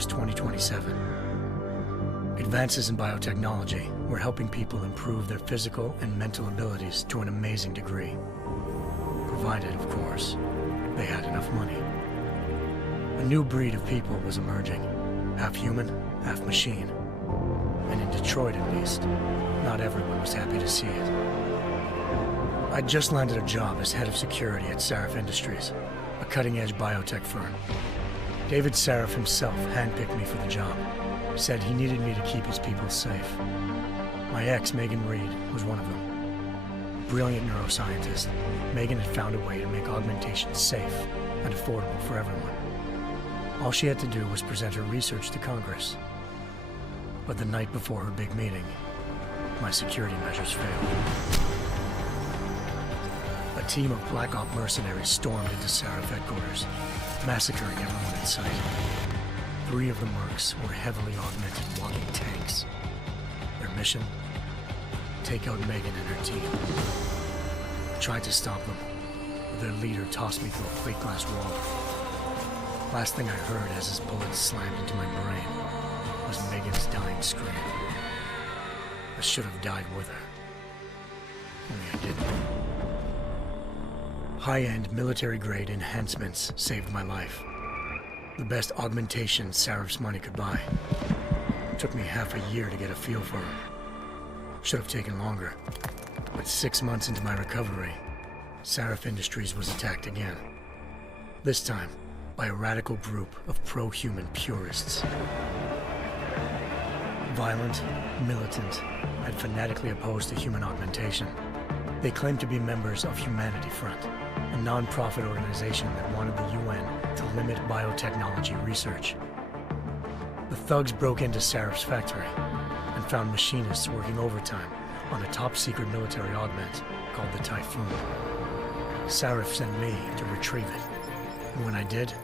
was 2027. Advances in biotechnology were helping people improve their physical and mental abilities to an amazing degree. Provided, of course, they had enough money. A new breed of people was emerging, half human, half machine. And in Detroit, at least, not everyone was happy to see it. I'd just landed a job as head of security at Sarif Industries, a cutting-edge biotech firm. David Sarif himself handpicked me for the job, said he needed me to keep his people safe. My ex, Megan Reed, was one of them. Brilliant neuroscientist, Megan had found a way to make augmentation safe and affordable for everyone. All she had to do was present her research to Congress. But the night before her big meeting, my security measures failed. A team of Black Op mercenaries stormed into Sarif headquarters, massacring everyone in sight. 3 of the mercs were heavily augmented walking tanks. Their mission? Take out Megan and her team. I tried to stop them, but their leader tossed me through a plate glass wall. Last thing I heard as his bullets slammed into my brain was Megan's dying scream. I should have died with her. Only I didn't. High-end military-grade enhancements saved my life. The best augmentation Sarif's money could buy. It took me half a year to get a feel for her. Should have taken longer. But 6 months into my recovery, Sarif Industries was attacked again. This time, by a radical group of pro-human purists. Violent, militant, and fanatically opposed to human augmentation. They claimed to be members of Humanity Front, a non-profit organization that wanted the UN to limit biotechnology research. The thugs broke into Sarif's factory and found machinists working overtime on a top-secret military augment called the Typhoon. Sarif sent me to retrieve it, and when I did,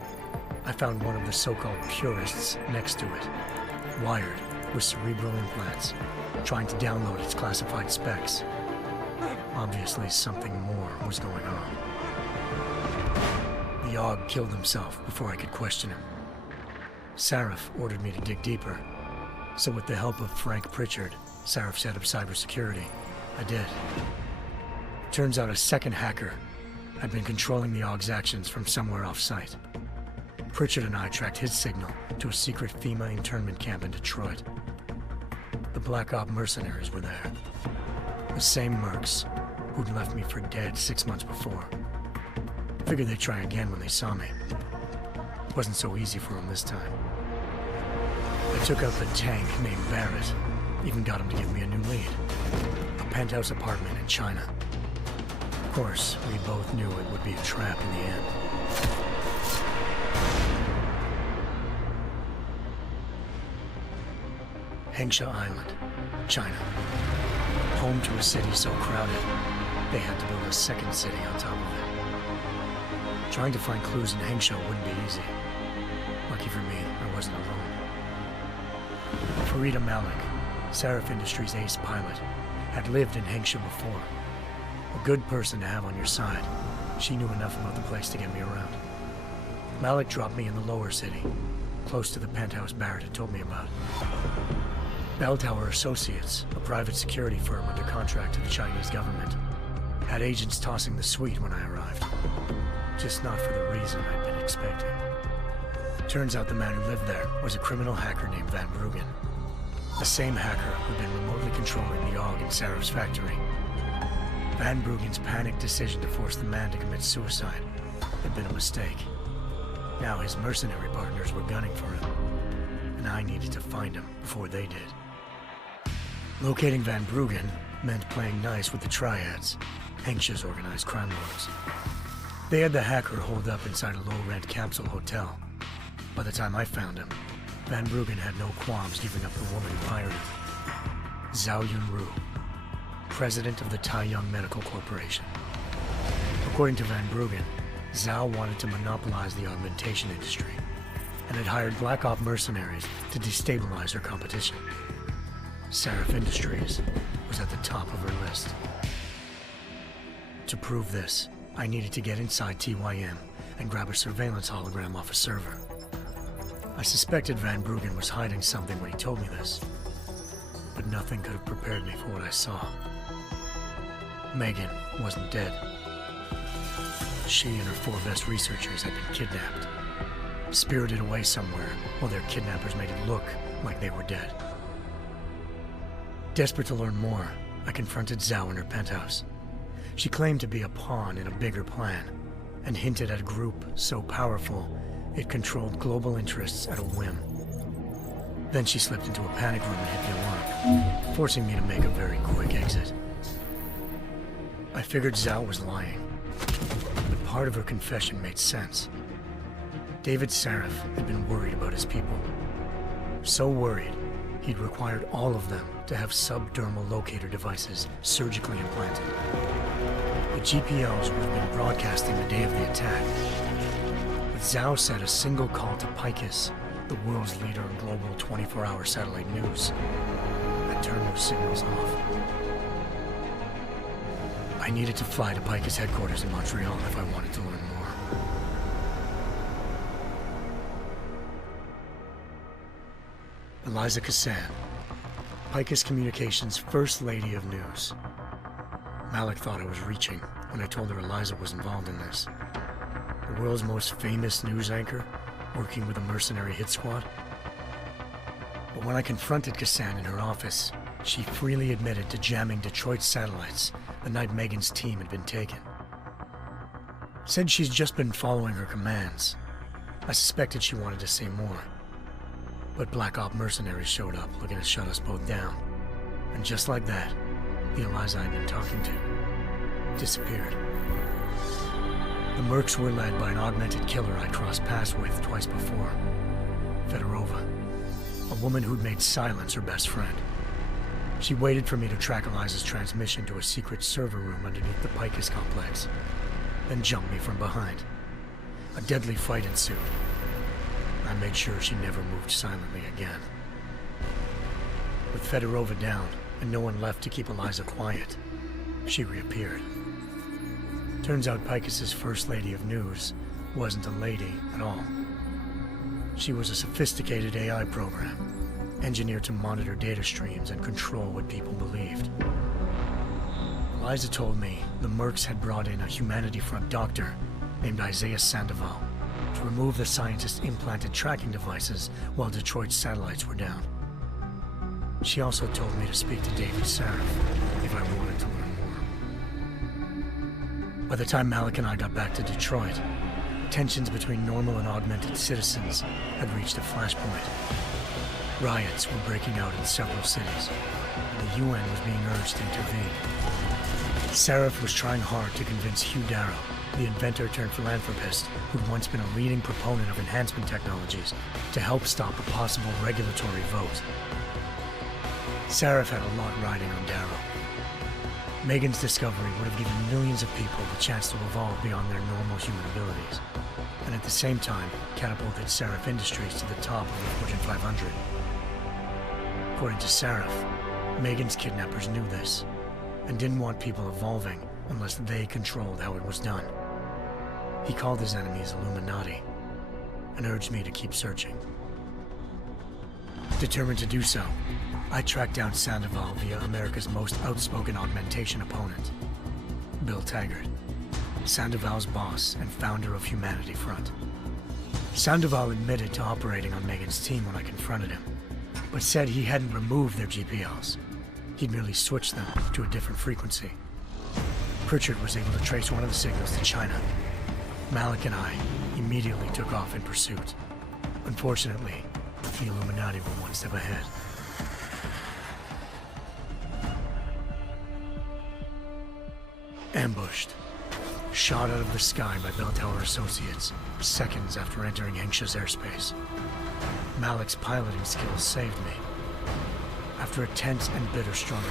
I found one of the so-called purists next to it, wired with cerebral implants, trying to download its classified specs. Obviously, something more was going on. The Aug killed himself before I could question him. Sarif ordered me to dig deeper, so with the help of Frank Pritchard, Sarif's head of cybersecurity, I did. Turns out a second hacker had been controlling the Aug's actions from somewhere off-site. Pritchard and I tracked his signal to a secret FEMA internment camp in Detroit. The Black Op mercenaries were there. The same mercs who'd left me for dead 6 months before. Figured they'd try again when they saw me. Wasn't so easy for them this time. I took out the tank named Barrett, even got him to give me a new lead. A penthouse apartment in China. Of course, we both knew it would be a trap in the end. Hengsha Island, China. Home to a city so crowded, they had to build a second city on top of it. Trying to find clues in Hengsha wouldn't be easy. Lucky for me, I wasn't alone. Farida Malik, Sarif Industries' ace pilot, had lived in Hengsha before. A good person to have on your side. She knew enough about the place to get me around. Malik dropped me in the lower city, close to the penthouse Barrett had told me about. Bell Tower Associates, a private security firm under contract to the Chinese government, had agents tossing the suite when I arrived. Just not for the reason I'd been expecting. Turns out the man who lived there was a criminal hacker named Van Bruggen. The same hacker who'd been remotely controlling the Aug in Sarif's factory. Van Bruggen's panicked decision to force the man to commit suicide had been a mistake. Now his mercenary partners were gunning for him, and I needed to find him before they did. Locating Van Bruggen meant playing nice with the Triads, Hengsha's organized crime lords. They had the hacker holed up inside a low-rent capsule hotel. By the time I found him, Van Bruggen had no qualms giving up the woman who hired him. Zhao Yunru, president of the Taiyang Medical Corporation. According to Van Bruggen, Zhao wanted to monopolize the augmentation industry and had hired Black Op mercenaries to destabilize her competition. Sarif Industries was at the top of her list. To prove this, I needed to get inside TYM and grab a surveillance hologram off a server. I suspected Van Bruggen was hiding something when he told me this, but nothing could have prepared me for what I saw. Megan wasn't dead. She and her 4 best researchers had been kidnapped, spirited away somewhere while their kidnappers made it look like they were dead. Desperate to learn more, I confronted Zhao in her penthouse. She claimed to be a pawn in a bigger plan, and hinted at a group so powerful it controlled global interests at a whim. Then she slipped into a panic room and hit the alarm, forcing me to make a very quick exit. I figured Zhao was lying, but part of her confession made sense. David Sarif had been worried about his people. So worried, he'd required all of them to have subdermal locator devices surgically implanted. The GPLs would have been broadcasting the day of the attack. But Zhao said a single call to Picus, the world's leader in global 24-hour satellite news, had turned those signals off. I needed to fly to Picus headquarters in Montreal if I wanted to learn more. Eliza Cassan, Picus Communications' First Lady of News. Malik thought I was reaching when I told her Eliza was involved in this. The world's most famous news anchor, working with a mercenary hit squad. But when I confronted Cassan in her office, she freely admitted to jamming Detroit's satellites the night Megan's team had been taken. Said she's just been following her commands. I suspected she wanted to say more. But Black Op mercenaries showed up looking to shut us both down. And just like that, the Eliza I'd been talking to disappeared. The Mercs were led by an augmented killer I'd crossed paths with twice before, Fedorova, a woman who'd made silence her best friend. She waited for me to track Eliza's transmission to a secret server room underneath the Picus complex, then jumped me from behind. A deadly fight ensued. I made sure she never moved silently again. With Fedorova down and no one left to keep Eliza quiet, she reappeared. Turns out Picus's First Lady of News wasn't a lady at all. She was a sophisticated AI program, engineered to monitor data streams and control what people believed. Eliza told me the Mercs had brought in a Humanity Front doctor named Isaiah Sandoval to remove the scientist's implanted tracking devices while Detroit's satellites were down. She also told me to speak to David Sarif if I wanted to learn more. By the time Malik and I got back to Detroit, tensions between normal and augmented citizens had reached a flashpoint. Riots were breaking out in several cities, and the UN was being urged to intervene. Sarif was trying hard to convince Hugh Darrow, the inventor turned philanthropist who'd once been a leading proponent of enhancement technologies, to help stop a possible regulatory vote. Sarif had a lot riding on Darrow. Megan's discovery would have given millions of people the chance to evolve beyond their normal human abilities, and at the same time catapulted Sarif Industries to the top of the Fortune 500. According to Sarif, Megan's kidnappers knew this, and didn't want people evolving unless they controlled how it was done. He called his enemies Illuminati, and urged me to keep searching. Determined to do so, I tracked down Sandoval via America's most outspoken augmentation opponent, Bill Taggart, Sandoval's boss and founder of Humanity Front. Sandoval admitted to operating on Megan's team when I confronted him, but said he hadn't removed their GPLs. He'd merely switched them to a different frequency. Pritchard was able to trace one of the signals to China. Malik and I immediately took off in pursuit. Unfortunately, the Illuminati were one step ahead. Ambushed. Shot out of the sky by Bell Tower Associates, seconds after entering Hengsha's airspace. Malik's piloting skills saved me. After a tense and bitter struggle,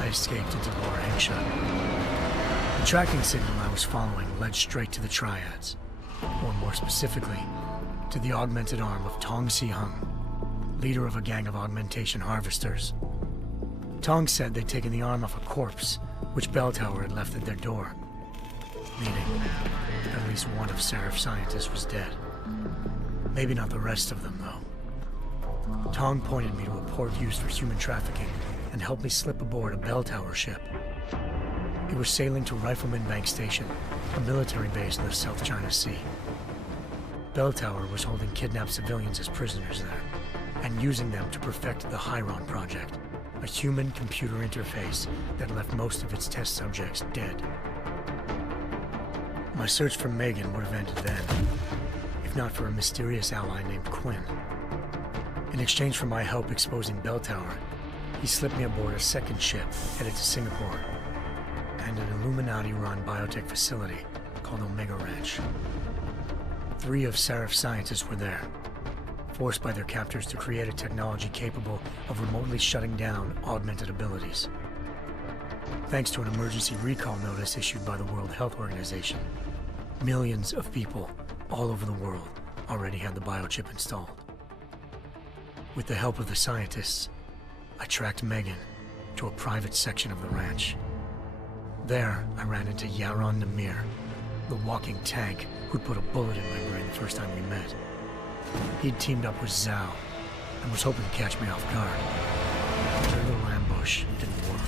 I escaped into Lower Hengsha. The tracking signal I was following led straight to the Triads, or more specifically, to the augmented arm of Tong Si-hung, leader of a gang of augmentation harvesters. Tong said they'd taken the arm off a corpse, which Bell Tower had left at their door, meaning at least one of Sarif's scientists was dead. Maybe not the rest of them, though. Tong pointed me to a port used for human trafficking and helped me slip aboard a bell tower ship. It was sailing to Rifleman Bank Station, a military base in the South China Sea. Bell Tower was holding kidnapped civilians as prisoners there, and using them to perfect the Chiron Project, a human-computer interface that left most of its test subjects dead. My search for Megan would have ended then, if not for a mysterious ally named Quinn. In exchange for my help exposing Bell Tower, he slipped me aboard a second ship headed to Singapore, and an Illuminati-run biotech facility called Omega Ranch. 3 of Seraph's scientists were there, forced by their captors to create a technology capable of remotely shutting down augmented abilities. Thanks to an emergency recall notice issued by the World Health Organization, millions of people all over the world already had the biochip installed. With the help of the scientists, I tracked Megan to a private section of the ranch. There, I ran into Yaron Namir, the walking tank who'd put a bullet in my brain the first time we met. He'd teamed up with Zhao and was hoping to catch me off guard. Their little ambush didn't work.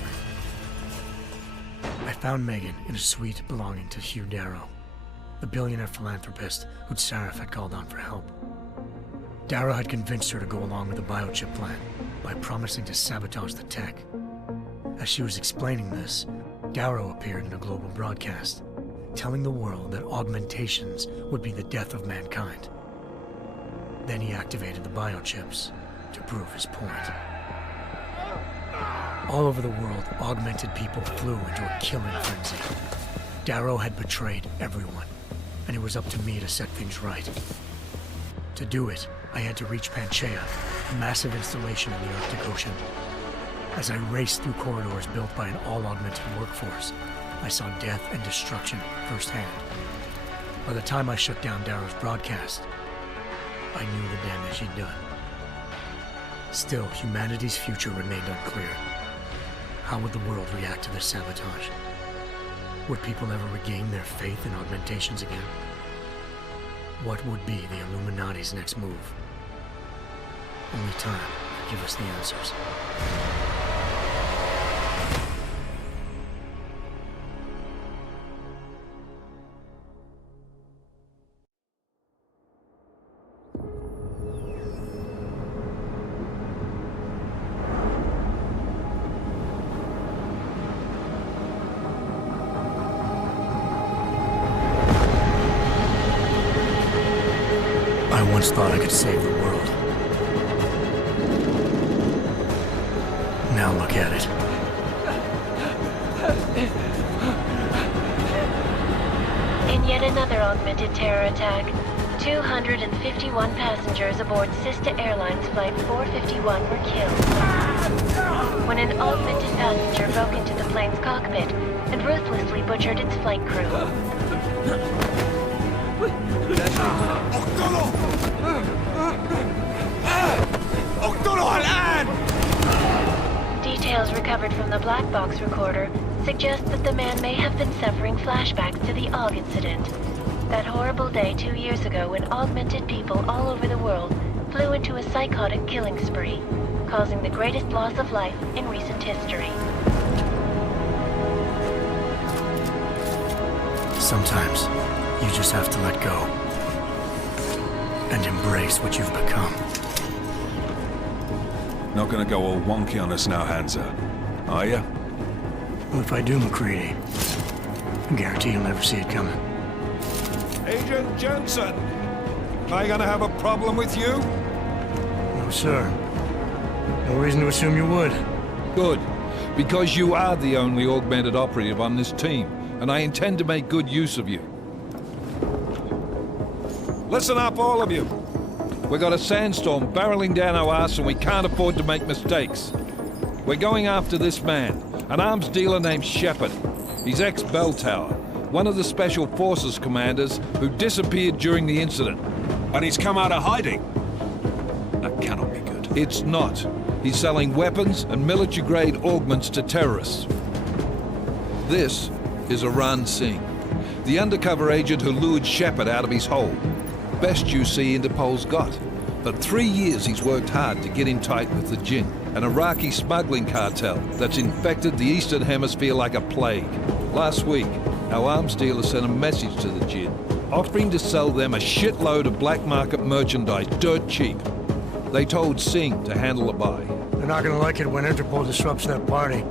I found Megan in a suite belonging to Hugh Darrow, the billionaire philanthropist who'd Sarif had called on for help. Darrow had convinced her to go along with the biochip plan by promising to sabotage the tech. As she was explaining this, Darrow appeared in a global broadcast, telling the world that augmentations would be the death of mankind. Then he activated the biochips to prove his point. All over the world, augmented people flew into a killing frenzy. Darrow had betrayed everyone, and it was up to me to set things right. To do it, I had to reach Panchaea, a massive installation in the Arctic Ocean. As I raced through corridors built by an all-augmented workforce, I saw death and destruction firsthand. By the time I shut down Darrow's broadcast, I knew the damage he'd done. Still, humanity's future remained unclear. How would the world react to this sabotage? Would people ever regain their faith in augmentations again? What would be the Illuminati's next move? Only time could give us the answers. I once thought I could save the world. Now look at it. In yet another augmented terror attack, 251 passengers aboard Sista Airlines Flight 451 were killed when an augmented passenger broke into the plane's cockpit and ruthlessly butchered its flight crew. Details recovered from the black box recorder suggest that the man may have been suffering flashbacks to the AUG incident. That horrible day 2 years ago when augmented people all over the world flew into a psychotic killing spree, causing the greatest loss of life in recent history. Sometimes, you just have to let go and embrace what you've become. Not gonna go all wonky on us now, Hansa, are ya? Well, if I do, McCready, I guarantee you'll never see it coming. Agent Jensen, am I gonna have a problem with you? No, sir. No reason to assume you would. Good, because you are the only augmented operative on this team, and I intend to make good use of you. Listen up, all of you. We got a sandstorm barreling down our arse and we can't afford to make mistakes. We're going after this man, an arms dealer named Shepard. He's ex-Bell Tower, one of the Special Forces commanders who disappeared during the incident. And he's come out of hiding? That cannot be good. It's not. He's selling weapons and military-grade augments to terrorists. This is Aran Singh, the undercover agent who lured Shepard out of his hole. best UC Interpol's got. For 3 years he's worked hard to get in tight with the Jinn, an Iraqi smuggling cartel that's infected the Eastern Hemisphere like a plague. Last week, our arms dealer sent a message to the Jinn, offering to sell them a shitload of black market merchandise dirt cheap. They told Singh to handle the buy. They're not gonna like it when Interpol disrupts their party.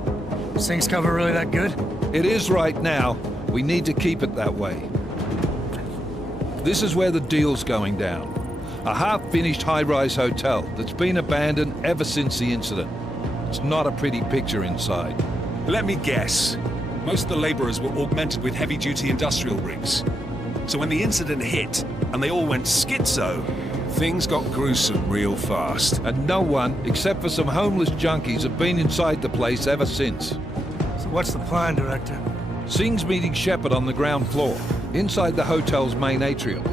Singh's cover really that good? It is right now. We need to keep it that way. This is where the deal's going down. A half-finished high-rise hotel that's been abandoned ever since the incident. It's not a pretty picture inside. Let me guess. Most of the laborers were augmented with heavy-duty industrial rigs. So when the incident hit, and they all went schizo, things got gruesome real fast. And no one, except for some homeless junkies, have been inside the place ever since. So what's the plan, Director? Singh's meeting Shepard on the ground floor, inside the hotel's main atrium.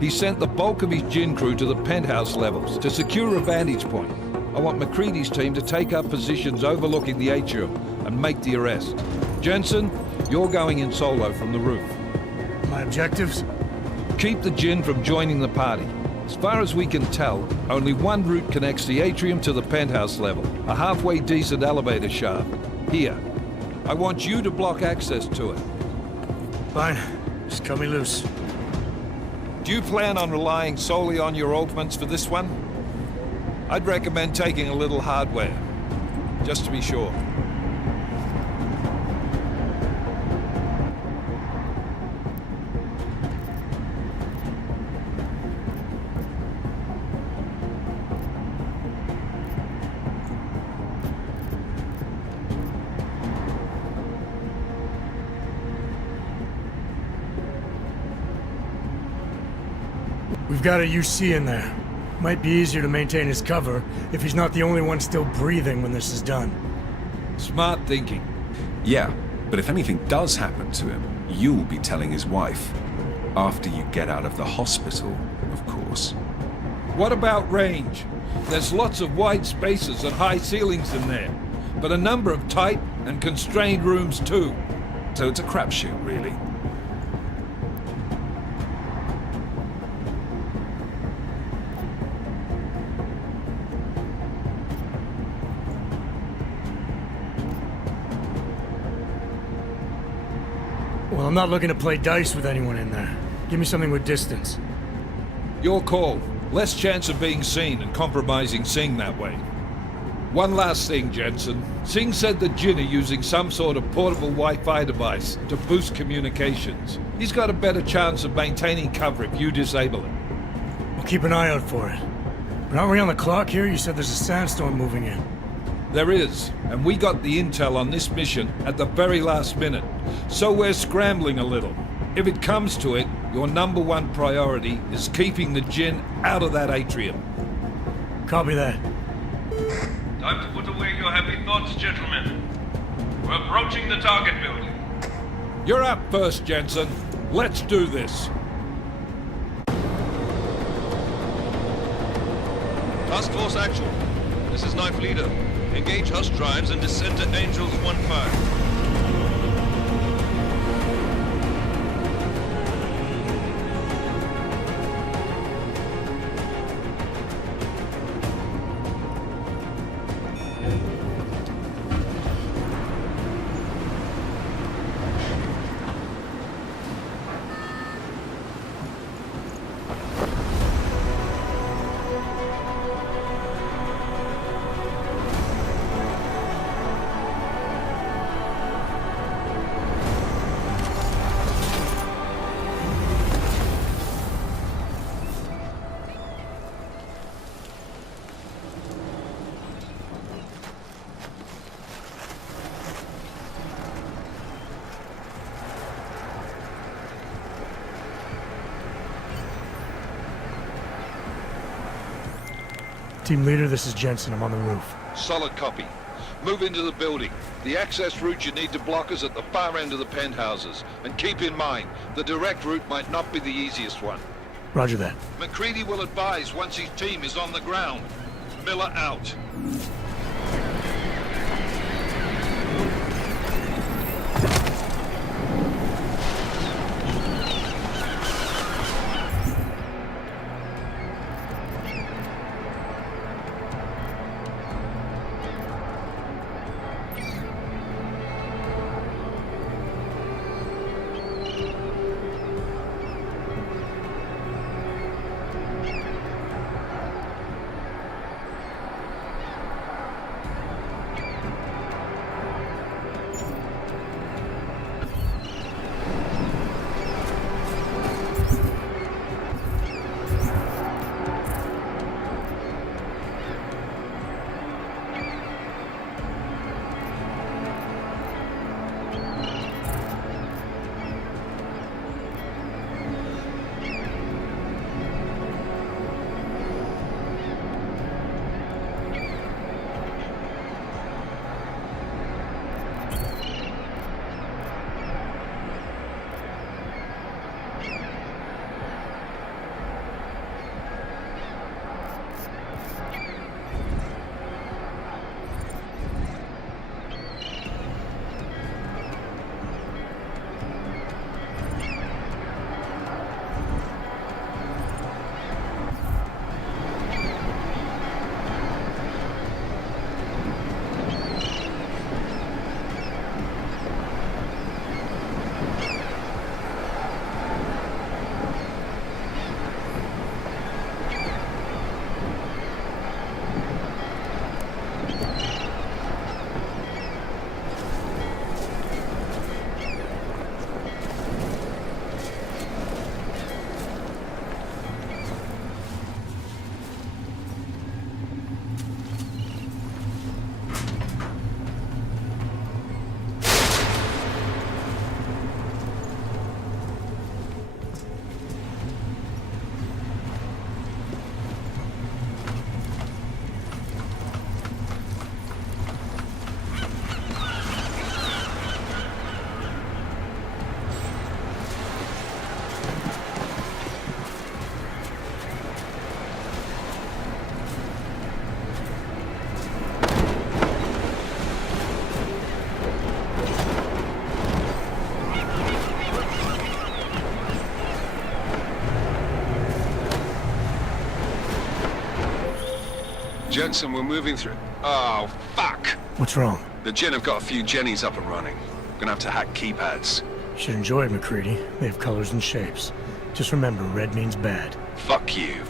He sent the bulk of his Jinn crew to the penthouse levels to secure a vantage point. I want McCready's team to take up positions overlooking the atrium and make the arrest. Jensen, you're going in solo from the roof. My objectives? Keep the Jinn from joining the party. As far as we can tell, only one route connects the atrium to the penthouse level, a halfway decent elevator shaft. Here. I want you to block access to it. Fine. Just cut me loose. Do you plan on relying solely on your augments for this one? I'd recommend taking a little hardware, just to be sure. We've got a UC in there. Might be easier to maintain his cover if he's not the only one still breathing when this is done. Smart thinking. Yeah, but if anything does happen to him, you'll be telling his wife. After you get out of the hospital, of course. What about range? There's lots of wide spaces and high ceilings in there, but a number of tight and constrained rooms too. So it's a crapshoot, really. Well, I'm not looking to play dice with anyone in there. Give me something with distance. Your call. Less chance of being seen and compromising Singh that way. One last thing, Jensen. Singh said the Jinn are using some sort of portable Wi-Fi device to boost communications. He's got a better chance of maintaining cover if you disable it. We'll keep an eye out for it. But aren't we on the clock here? You said there's a sandstorm moving in. There is, and we got the intel on this mission at the very last minute, so we're scrambling a little. If it comes to it, your #1 priority is keeping the Jinn out of that atrium. Copy that. Time to put away your happy thoughts, gentlemen. We're approaching the target building. You're up first, Jensen. Let's do this. Task Force Actual. This is Knife Leader. Engage Hush drives and descend to Angels 1-5. Team leader, this is Jensen. I'm on the roof. Solid copy. Move into the building. The access route you need to block is at the far end of the penthouses. And keep in mind, the direct route might not be the easiest one. Roger that. McCready will advise once his team is on the ground. Miller out. Jensen, we're moving through... Oh, fuck! What's wrong? The Jinn have got a few Jennies up and running. Gonna have to hack keypads. You should enjoy it, McCready. They have colors and shapes. Just remember, red means bad. Fuck you.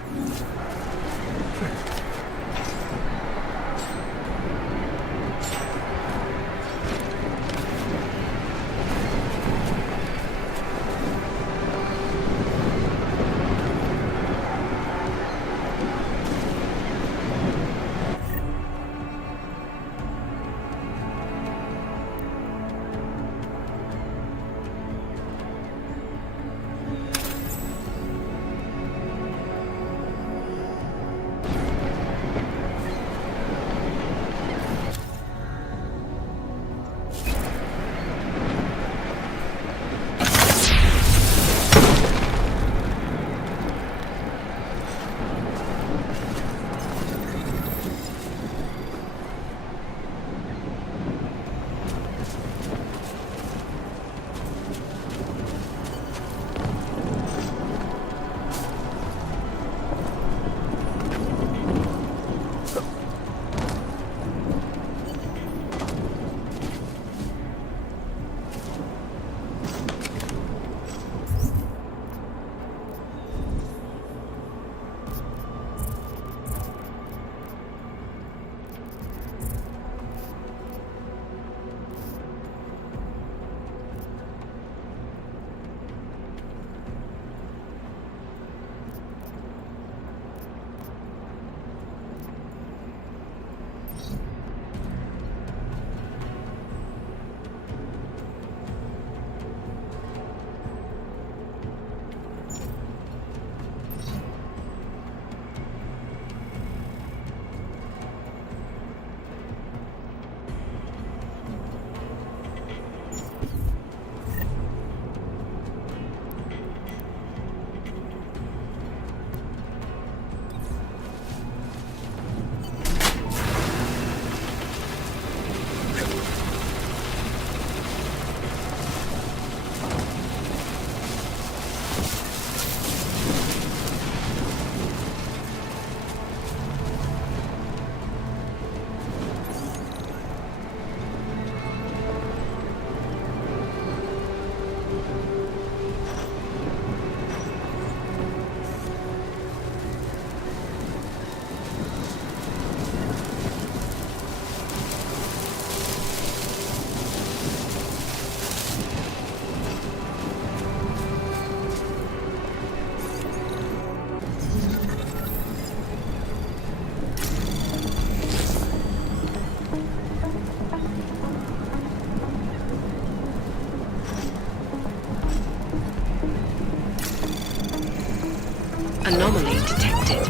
Anomaly detected.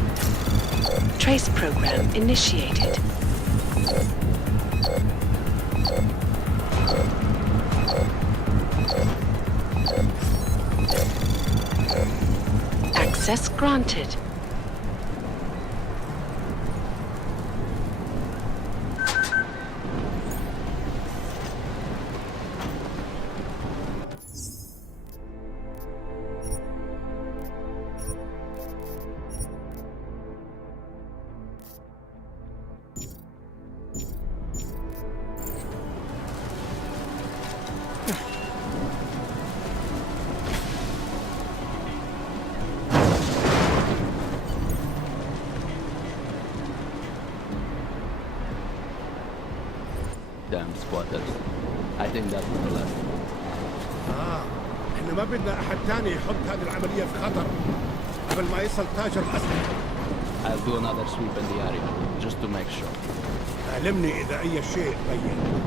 Trace program initiated. Access granted. Damn squatters. I think that's the last. احنا ما بدنا احد تاني يحط هذه العملية في خطر قبل ما يصل تاجر الأسلحة. I'll do another sweep in the area, just to make sure. علمني إذا أي شيء بين.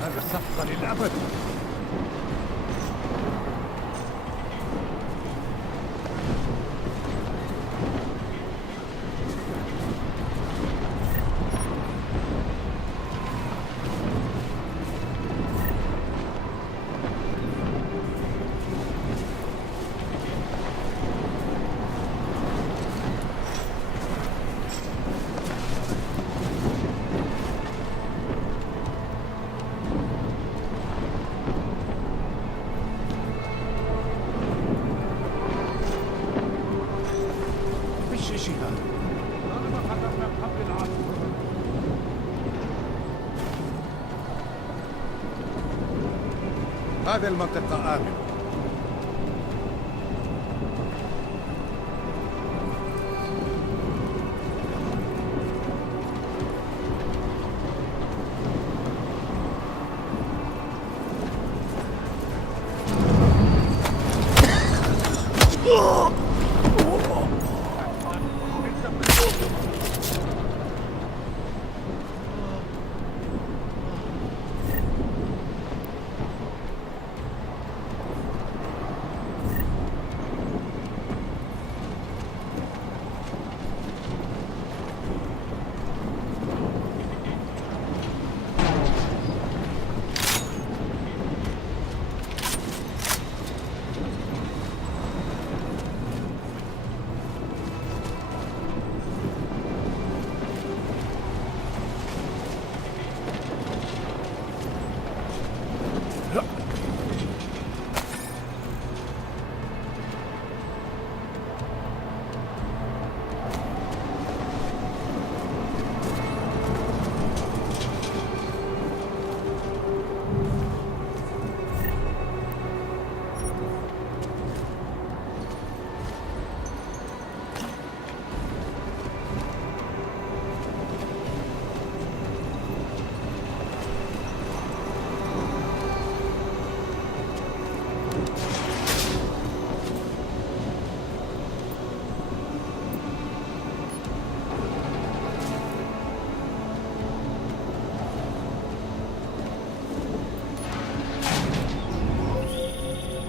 هذا صفقة للأبد. هذه المنطقة آمنة.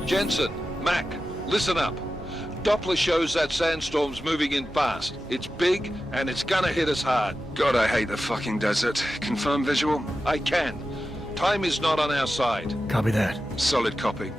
Jensen, Mac, listen up. Doppler shows that sandstorm's moving in fast. It's big, and it's gonna hit us hard. God, I hate the fucking desert. Confirm visual? I can. Time is not on our side. Copy that. Solid copy.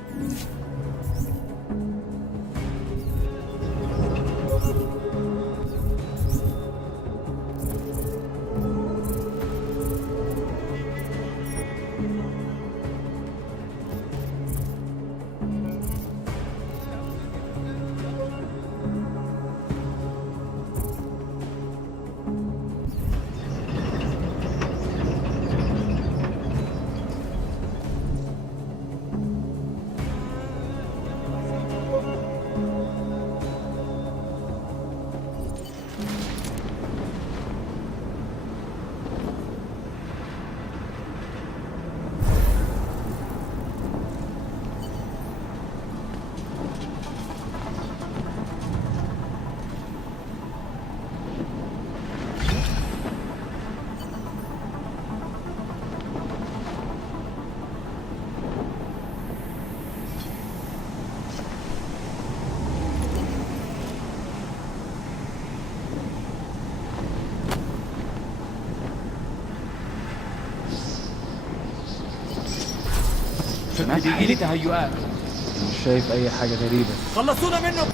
بيجي لي تهيؤات. مش شايف اي حاجه غريبه. خلصونا منه.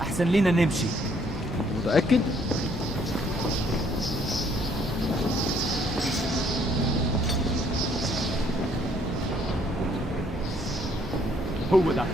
احسن لينا نمشي. متأكد؟ هو ده.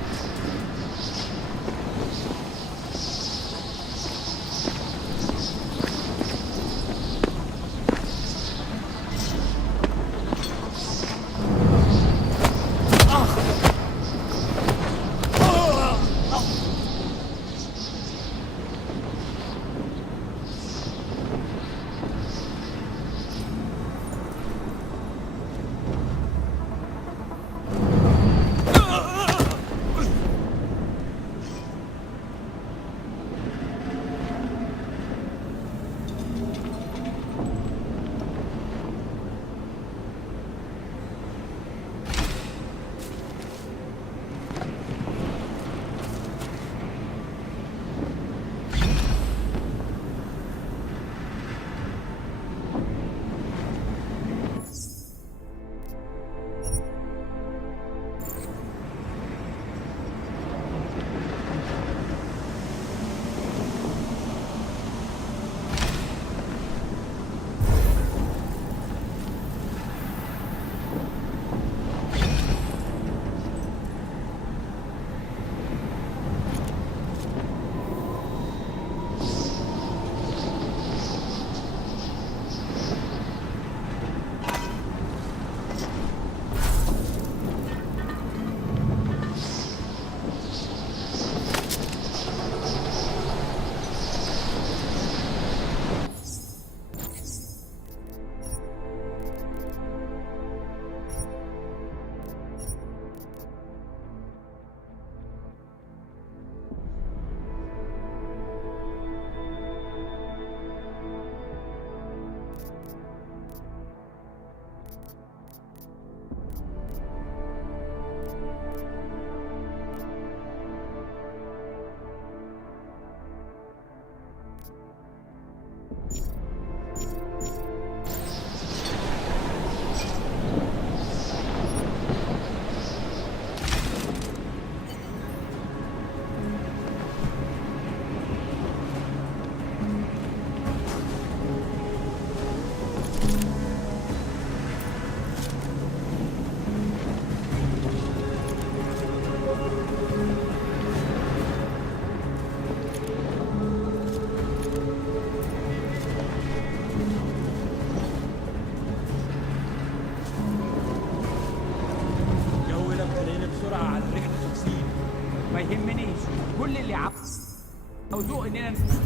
خلينا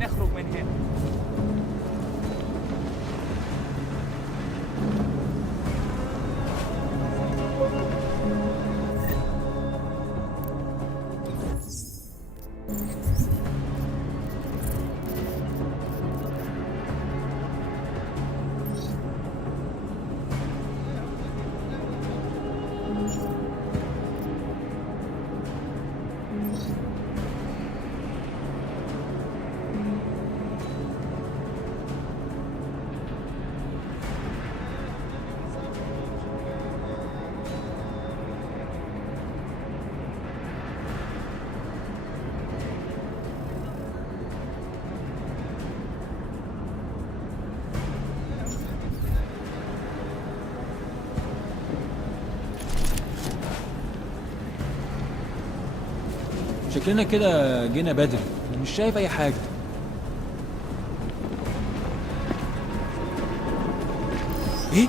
نخرج من هنا. شكلنا كده جينا بدري، مش شايف اي حاجة. ايه؟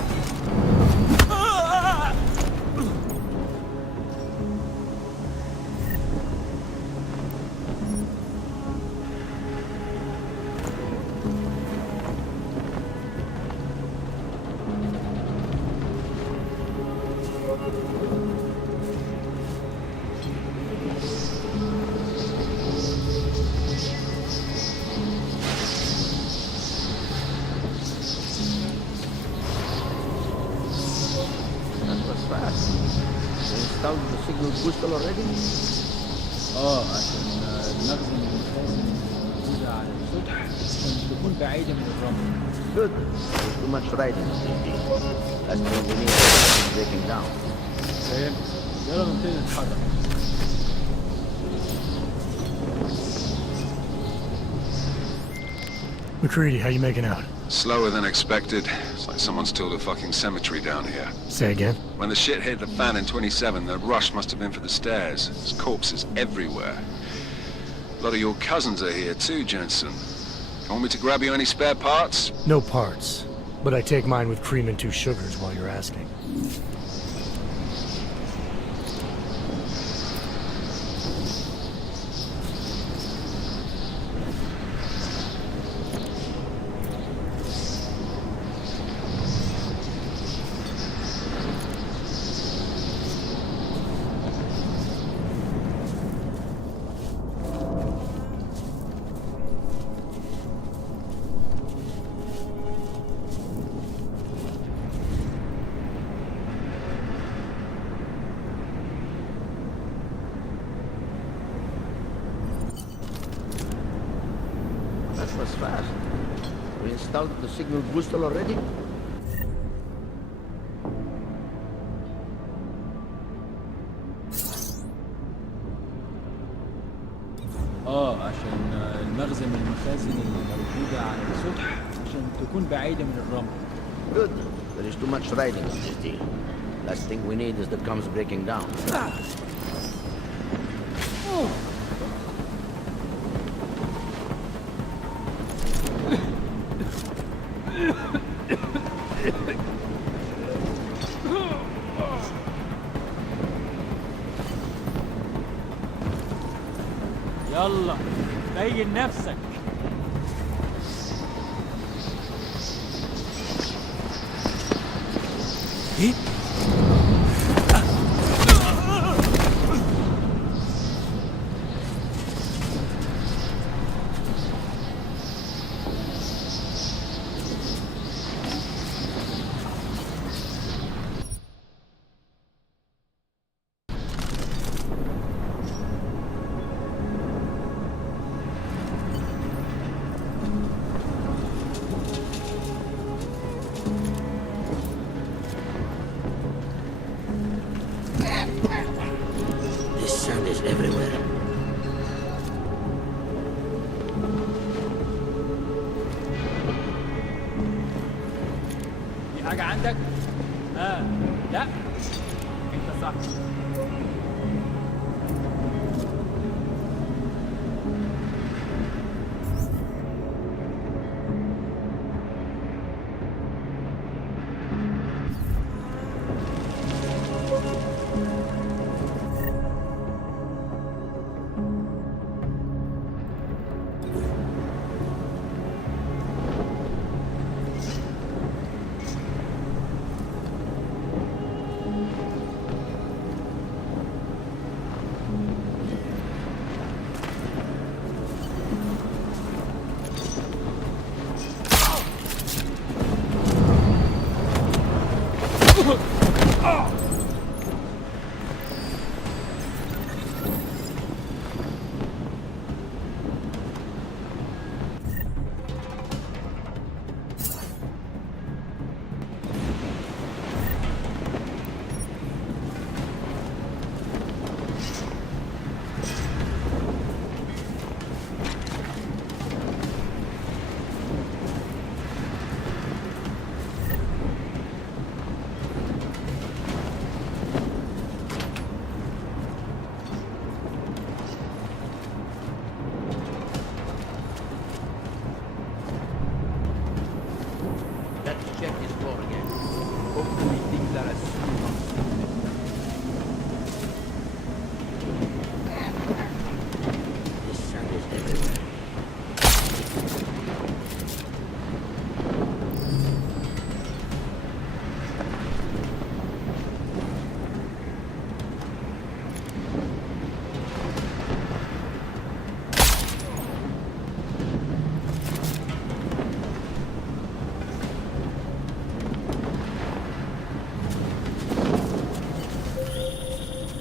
installed the signal booster already? عشان المخزن المخازن الموجودة على السطح عشان تكون بعيدة من الرمل. Good. There's too much riding on this deal. That's what we need is breaking down. فهمت. يلا نبتدي نتحرك. McCready, how you making out? Slower than expected. It's like someone's tilled a fucking cemetery down here. Say again? When the shit hit the fan in 27, the rush must have been for the stairs. There's corpses everywhere. A lot of your cousins are here too, Jensen. You want me to grab you any spare parts? No parts. But I take mine with cream and 2 sugars while you're asking. That was fast. We installed the signal booster already? عشان المخزن المخازن الموجودة على السطح عشان تكون بعيدة من الرمل. Good. There is too much riding on this deal. Last thing we need is the comms breaking down. يلا بين نفسك. ايه؟ This sand is everywhere. في حاجة عندك؟ لا انت صح.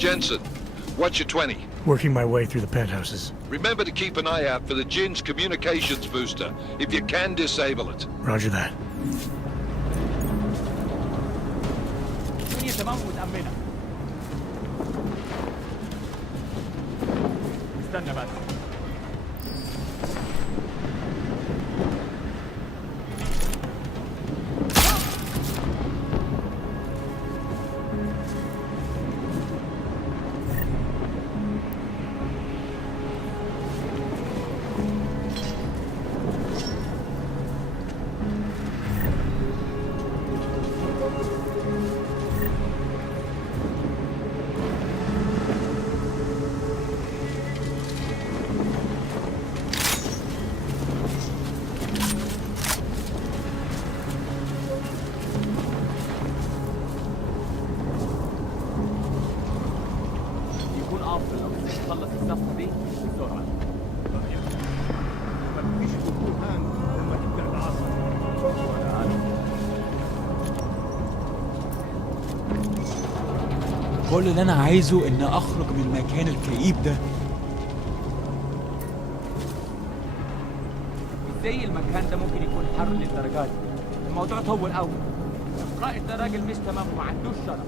Jensen, what's your 20? Working my way through the penthouses. Remember to keep an eye out for the Jinn's communications booster, if you can disable it. Roger that. الدنيا تمام ومتأمنة. استنى بس. خلص الصفقة دي بسرعة. مفيش دخول هان لما تبدأ العصر. وأنا عارف. كل اللي أنا عايزه إن أخرج من المكان الكئيب ده. ازاي المكان ده ممكن يكون حر للدرجة دي؟ الموضوع طول قوي. القائد ده راجل مش تمام وما عندوش شرف.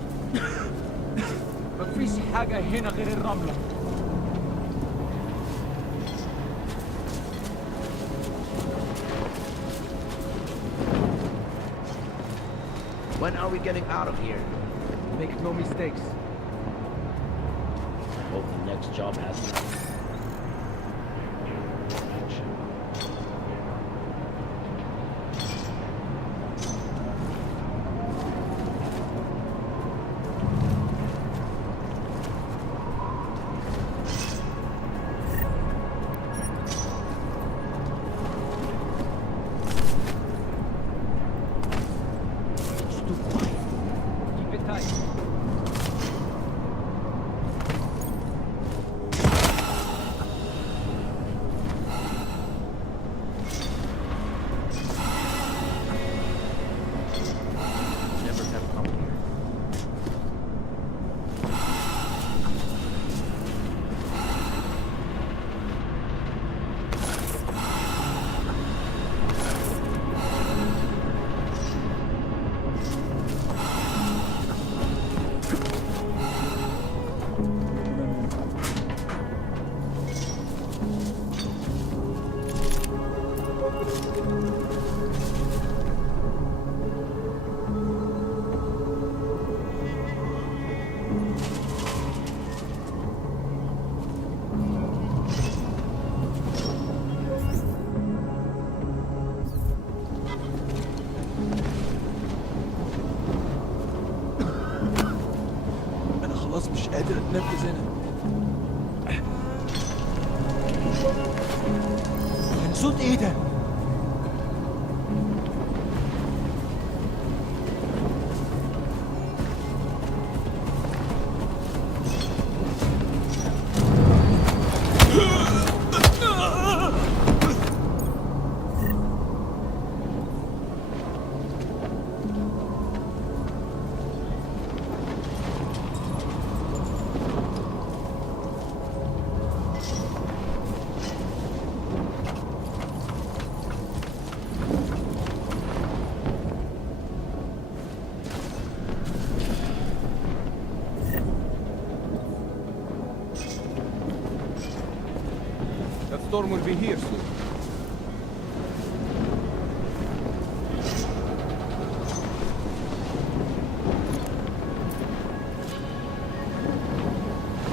مفيش حاجة هنا غير الرملة. When are we getting out of here? Make no mistakes. I hope the next job has مش قادر اتنفس هنا. كان صوت ايه ده؟ The storm will be here soon.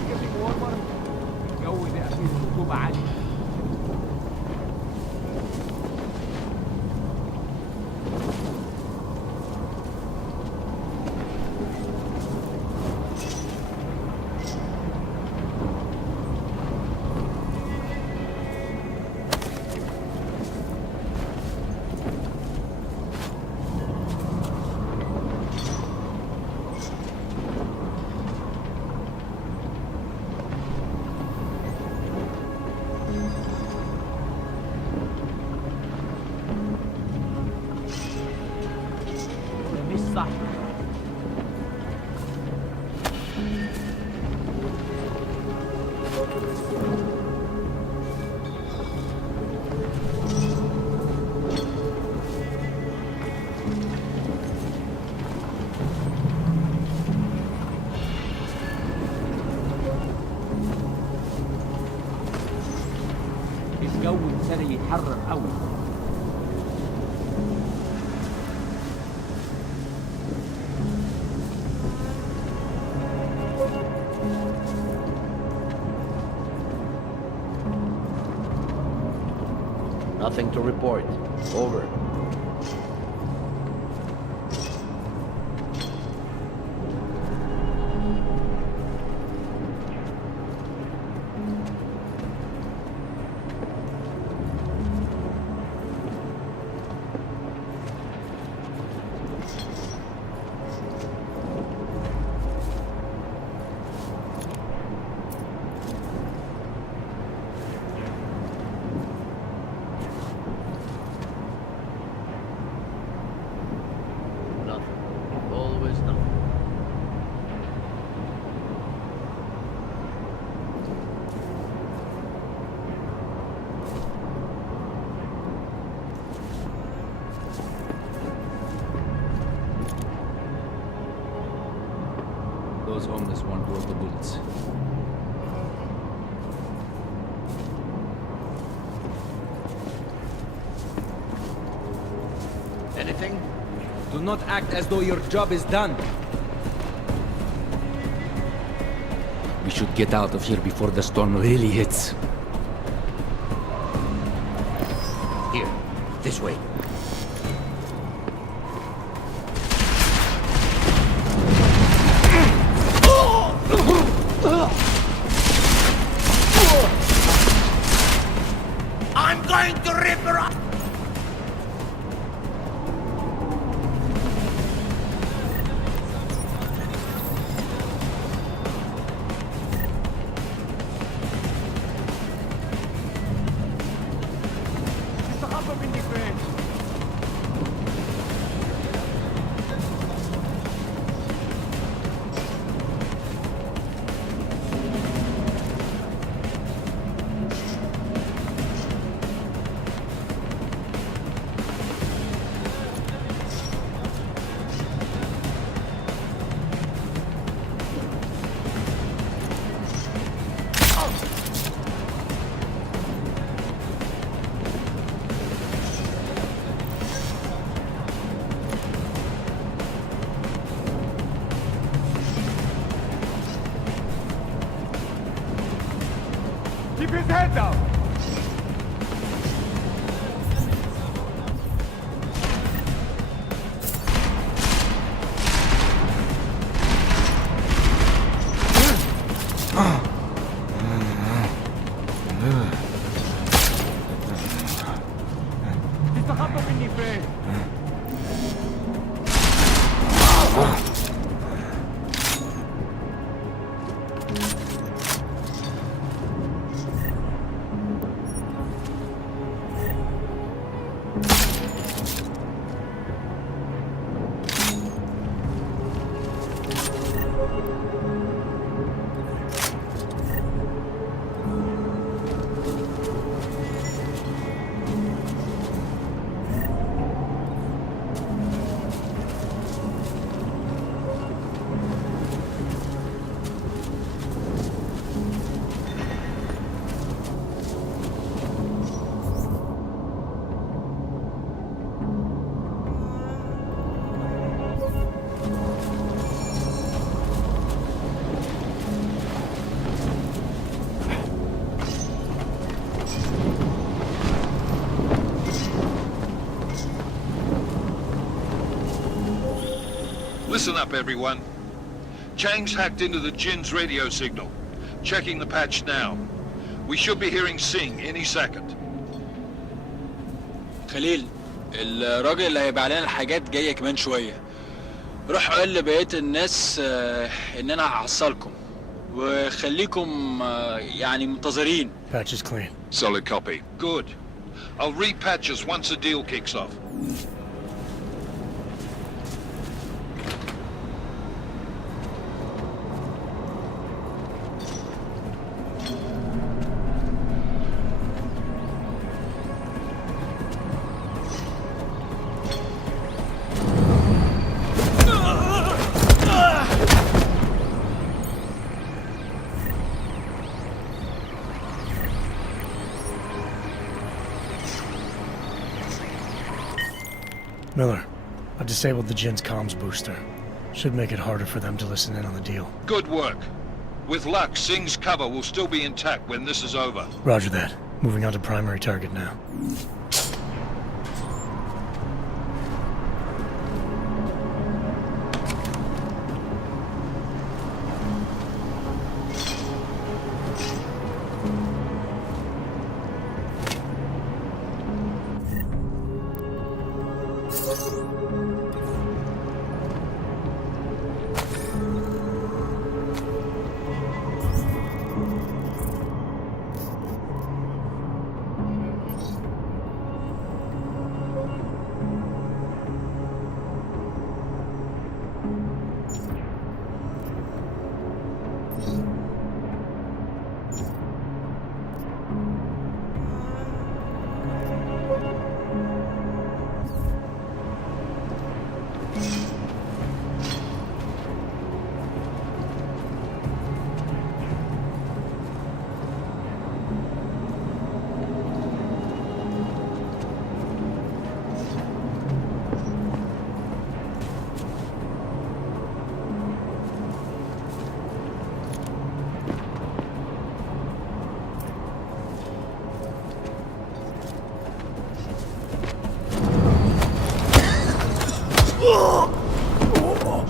Getting warmer. الجو ده فيه رطوبة عالية. مش صح. محرر قوي. Nothing to report. Over. Always nothing. Those homeless won't grow the bullets. Anything? Do not act as though your job is done. We should get out of here before the storm really hits. Here. This way. I'm going to rip her up! Keep his head down! تستخبى مني فين؟ Listen up, everyone. Chang's hacked into the Jin's radio signal. Checking the patch now. We should be hearing Singh any second. خليل، الراجل اللي هيبيع لنا الحاجات جاية كمان شوية. روح قول لبقية الناس إن أنا هحصلكم. وخليكم يعني منتظرين. Patch is clean. Solid copy. Good. I'll repatch us once the deal kicks off. Miller, I've disabled the Jinn's comms booster. Should make it harder for them to listen in on the deal. Good work. With luck, Singh's cover will still be intact when this is over. Roger that. Moving on to primary target now.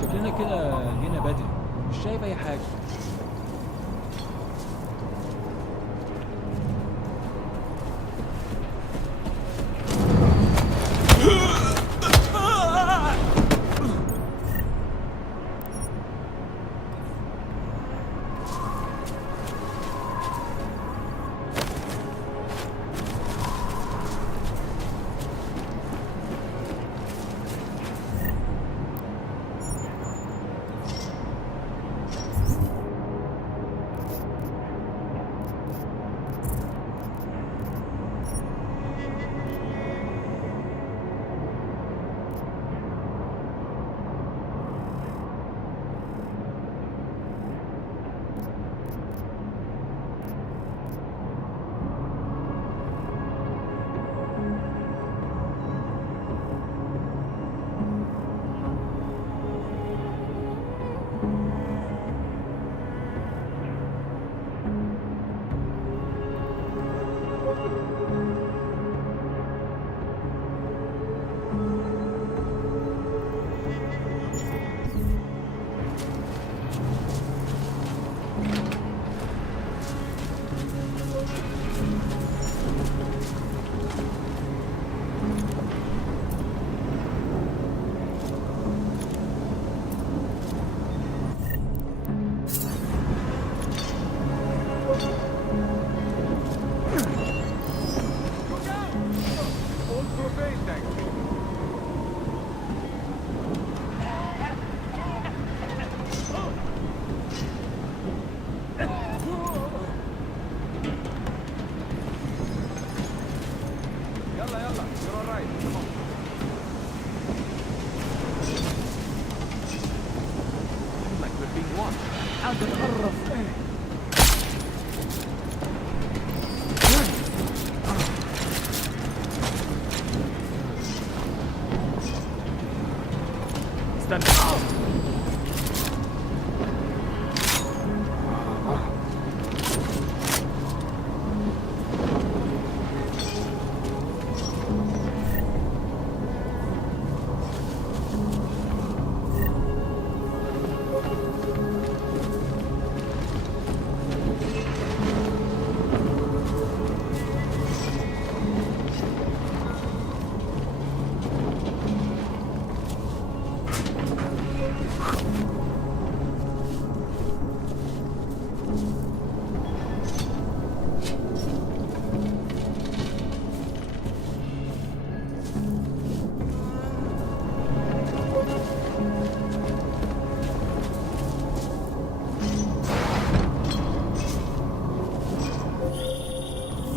شكلنا كده جينا بدري، مش شايف اي حاجه.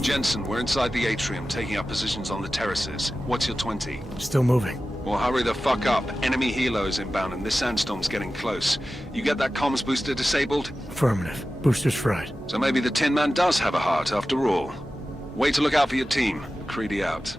Jensen, we're inside the atrium, taking up positions on the terraces. What's your 20? Still moving. Well, hurry the fuck up. Enemy helos inbound and this sandstorm's getting close. You get that comms booster disabled? Affirmative. Booster's fried. So maybe the Tin Man does have a heart after all. Way to look out for your team. Creedy out.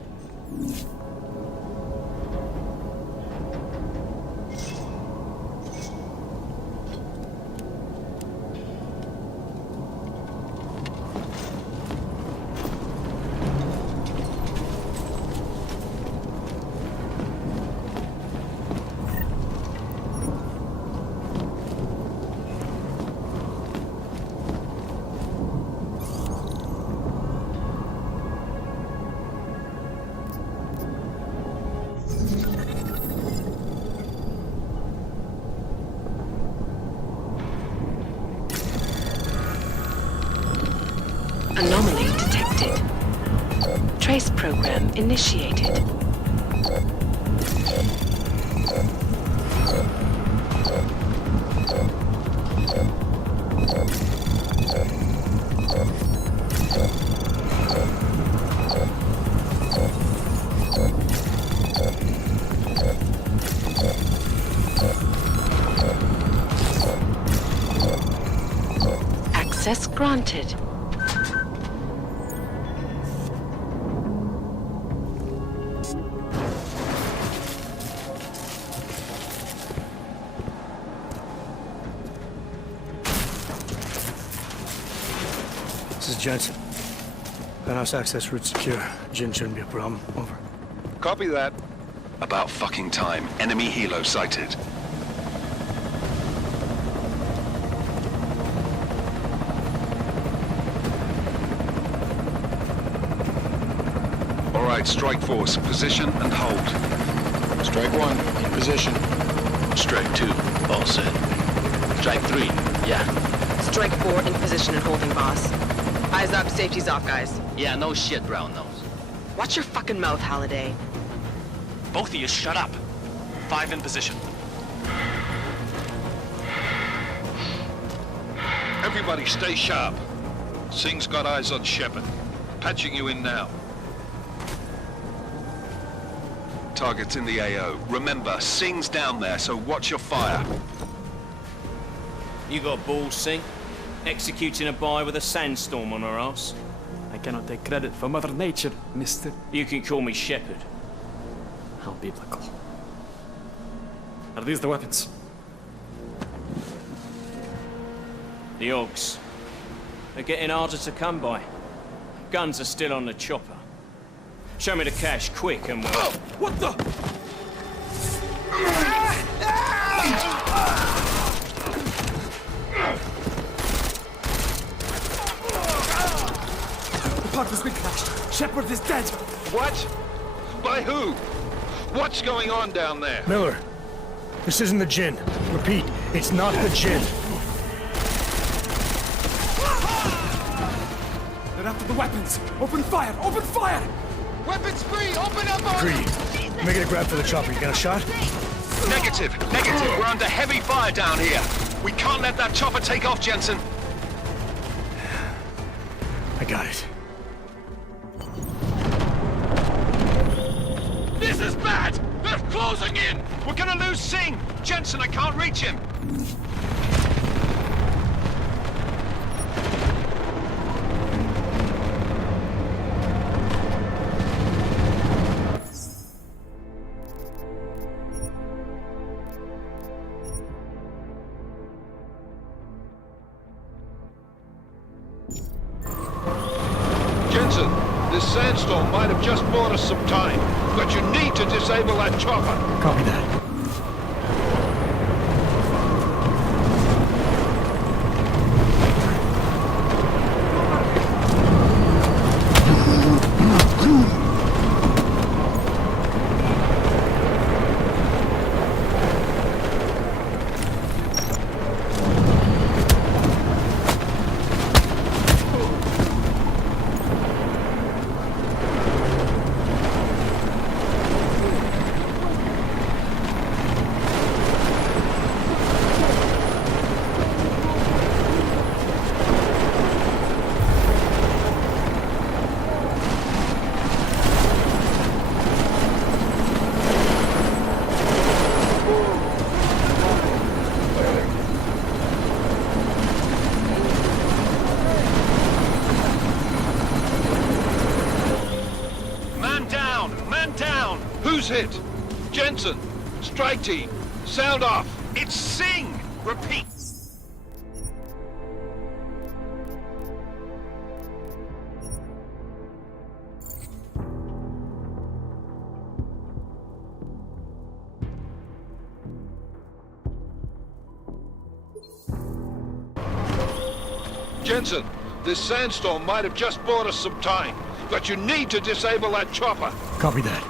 initiated. Access granted. This is Jensen. Penthouse access route secure. Jin shouldn't be a problem. Over. Copy that. About fucking time. Enemy helo sighted. All right, Strike Force, position and hold. Strike 1, in position. Strike 2, all set. Strike 3, yeah. Strike 4, in position and holding, boss. Eyes up, safety's off, guys. Yeah, no shit, Brown Nose. Watch your fucking mouth, Halliday. Both of you shut up. 5 in position. Everybody stay sharp. Singh's got eyes on Shepard. Patching you in now. Target's in the AO. Remember, Singh's down there, so watch your fire. You got balls, Singh? Executing a buy with a sandstorm on our ass? I cannot take credit for Mother Nature, mister. You can call me Shepard. How biblical. Are these the weapons? The Augs. They're getting harder to come by. Guns are still on the chopper. Show me the cash, quick, and we'll... Oh, what the? The part has been crashed. Shepard is dead. What? By who? What's going on down there? Miller, this isn't the Jinn. Repeat, it's not the Jinn. They're after the weapons. Open fire! Open fire! Weapons free! Open up on... Greedy, making a grab for the chopper. You got a shot? Negative. We're under heavy fire down here. We can't let that chopper take off, Jensen. I got it. This is bad! They're closing in! We're gonna lose Singh! Jensen, I can't reach him! Jensen, this sandstorm might have just bought us some time, but you need to disable that chopper. Copy that. Who's hit? Jensen, strike team, sound off. It's Singh! Repeat. Jensen, this sandstorm might have just bought us some time, but you need to disable that chopper. Copy that.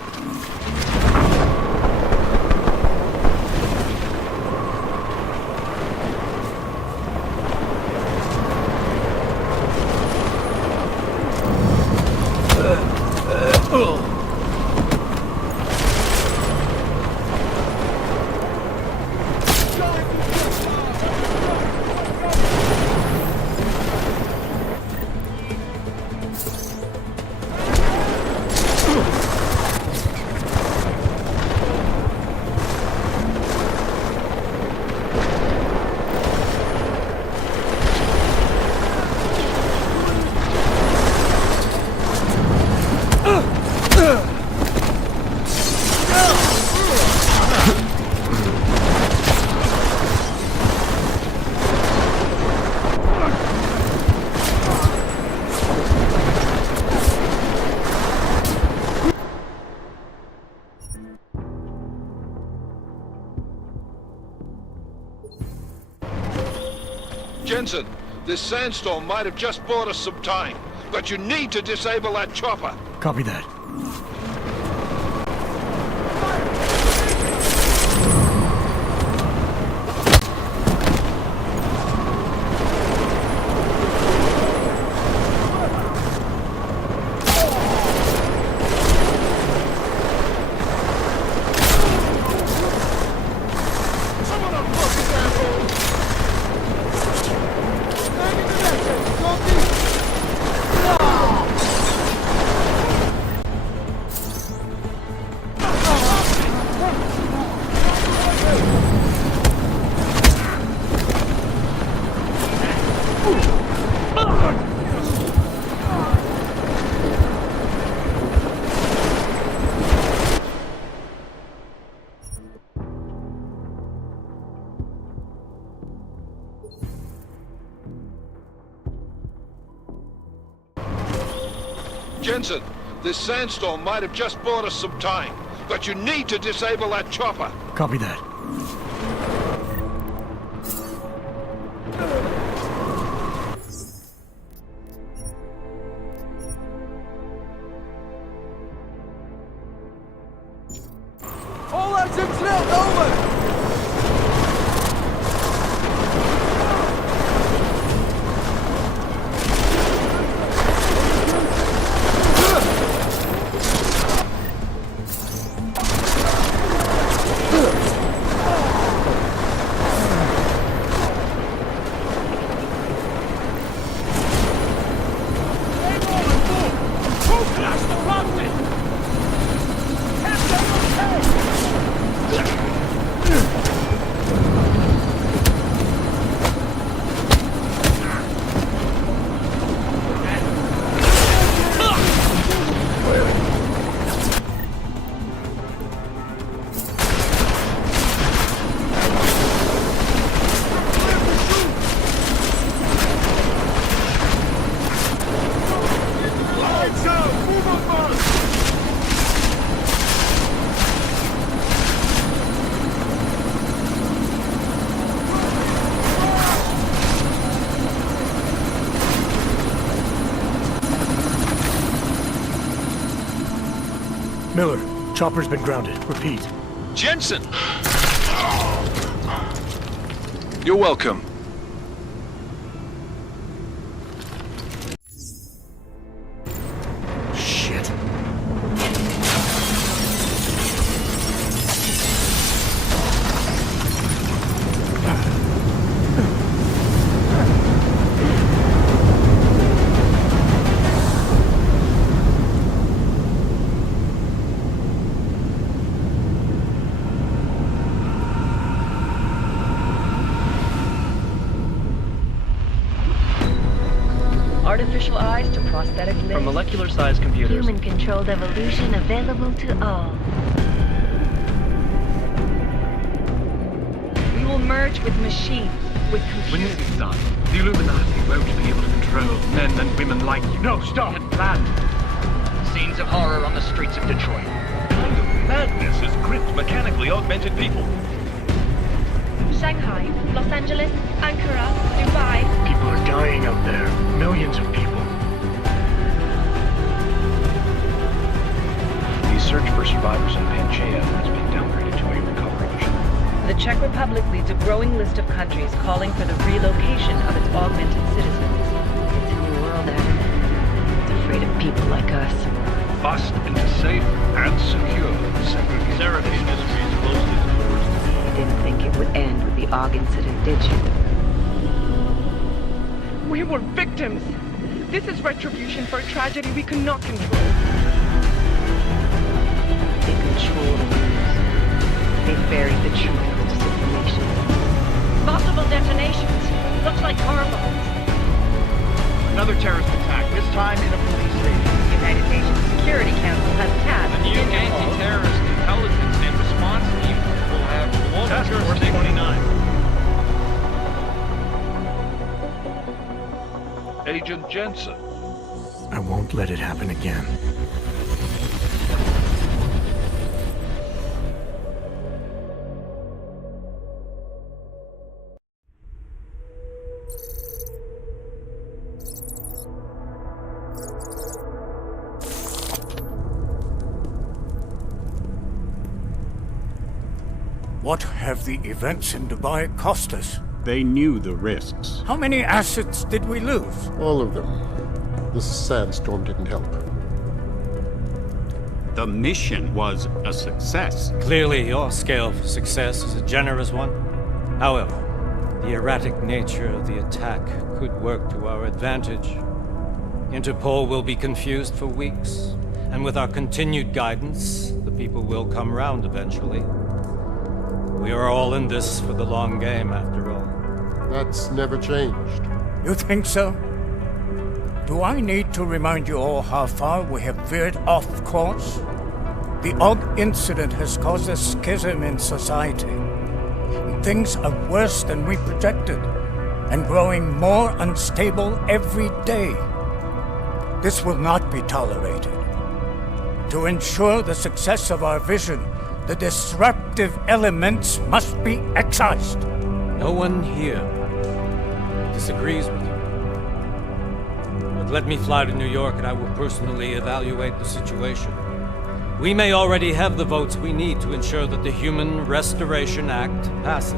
Jensen, this sandstorm might have just bought us some time, but you need to disable that chopper. Copy that. Jensen, this sandstorm might have just bought us some time, but you need to disable that chopper. Copy that. All engines now, over! Miller, chopper's been grounded. Repeat. Jensen! You're welcome. Shit. Artificial eyes to prosthetic limbs. From molecular-sized computers. Human-controlled evolution available to all. We will merge with machines, with When computers. this is done, the Illuminati won't be able to control men and women like you. No, stop! And planned. Scenes of horror on the streets of Detroit. Kind of madness has gripped mechanically augmented people. Shanghai, Los Angeles, Ankara, Dubai. People are dying out there. Millions of people. The search for survivors in Panchaea has been downgraded to a recovery mission. The Czech Republic leads a growing list of countries calling for the relocation of its augmented citizens. It's a new world, Adam. It's afraid of people like us. Bust into safe and secure segregation. Seraphim Industries closely towards You didn't think it would end with the AUG incident, did you? We were victims. This is retribution for a tragedy we cannot control. They control the news. They buried the truth with disinformation. Possible detonations. Looks like car bombs. Another terrorist attack, this time in a police station. The United Nations Security Council has tasked A new Interpol. anti-terrorist intelligence and response team will have global Task Force jurisdiction. 29. Agent Jensen. I won't let it happen again. What have the events in Dubai cost us? They knew the risks. How many assets did we lose? All of them. This sandstorm didn't help. The mission was a success. Clearly, your scale of success is a generous one. However, the erratic nature of the attack could work to our advantage. Interpol will be confused for weeks, and with our continued guidance, the people will come round eventually. We are all in this for the long game, after all. That's never changed. You think so? Do I need to remind you all how far we have veered off course? The Og incident has caused a schism in society. Things are worse than we projected, and growing more unstable every day. This will not be tolerated. To ensure the success of our vision, the disruptive elements must be excised. No one here disagrees with you. But let me fly to New York and I will personally evaluate the situation. We may already have the votes we need to ensure that the Human Restoration Act passes.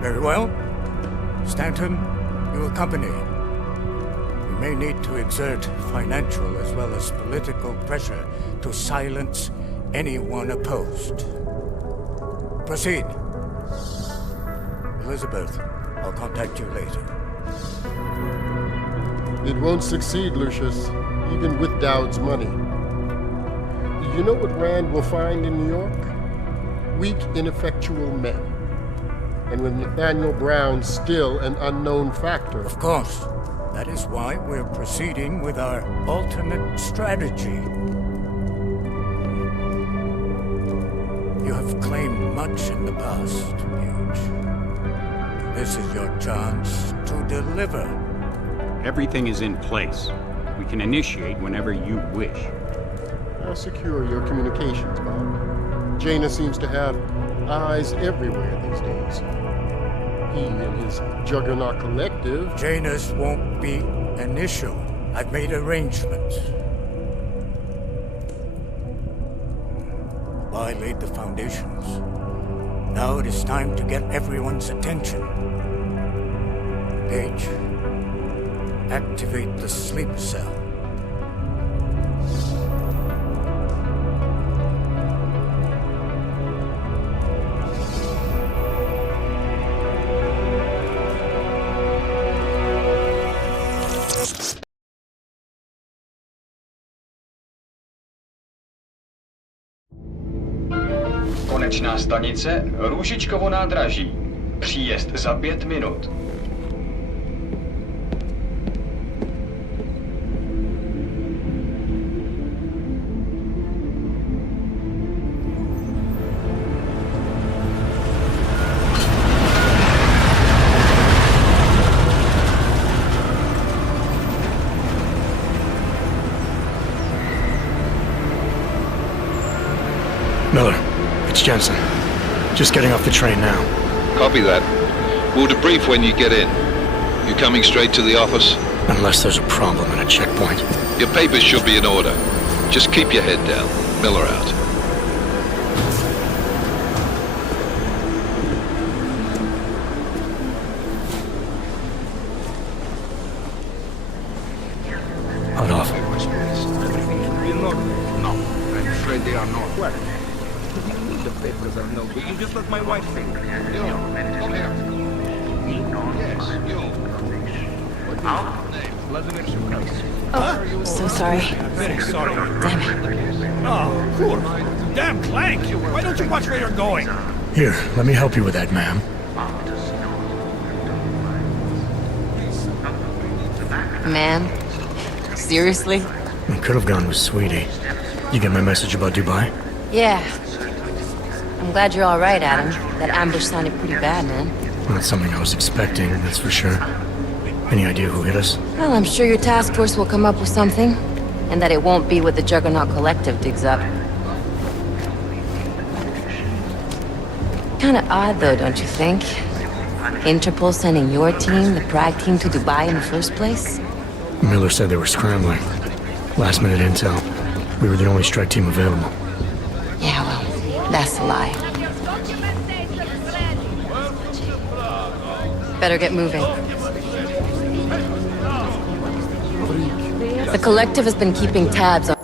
Very well. Stanton, you accompany. We may need to exert financial as well as political pressure to silence anyone opposed. Proceed. Elizabeth, I'll contact you later. It won't succeed, Lucius, even with Dowd's money. You know what Rand will find in New York? Weak, ineffectual men. And with Nathaniel Brown still an unknown factor. Of course. That is why we're proceeding with our alternate strategy. You have claimed much in the past, Paige. This is your chance to deliver. Everything is in place. We can initiate whenever you wish. How secure your communications, Bob? Jaina seems to have eyes everywhere these days. He and his Juggernaut Collective... Janus won't be an issue. I've made arrangements. I laid the foundations. Now it is time to get everyone's attention. Paige, activate the sleep cell. Konečná stanice Růžičkovo nádraží. Příjezd za 5 minut. Miller, it's Jensen. Just getting off the train now. Copy that. We'll debrief when you get in. You coming straight to the office? Unless there's a problem at a checkpoint. Your papers should be in order. Just keep your head down. Miller out. Hold off. Everything should be in order. No, I'm afraid they are not. What? The papers are no good. You just let my wife think. Yo, come here. Yes, yo. Vladimir Shukov. Oh, so sorry. Very sorry. Damn it. Oh, cool. Damn Clank! Why don't you watch where you're going? Here, let me help you with that, ma'am. Man? Seriously? I could have gone with Sweetie. You get my message about Dubai? Yeah. I'm glad you're all right, Adam. That ambush sounded pretty bad, man. Not something I was expecting, that's for sure. Any idea who hit us? Well, I'm sure your task force will come up with something. And that it won't be what the Juggernaut Collective digs up. Kinda odd, though, don't you think? Interpol sending your team, the Prague team, to Dubai in the first place? Miller said they were scrambling. Last minute intel. We were the only strike team available. Yeah, well, that's a lie. Better get moving. The Collective has been keeping tabs on...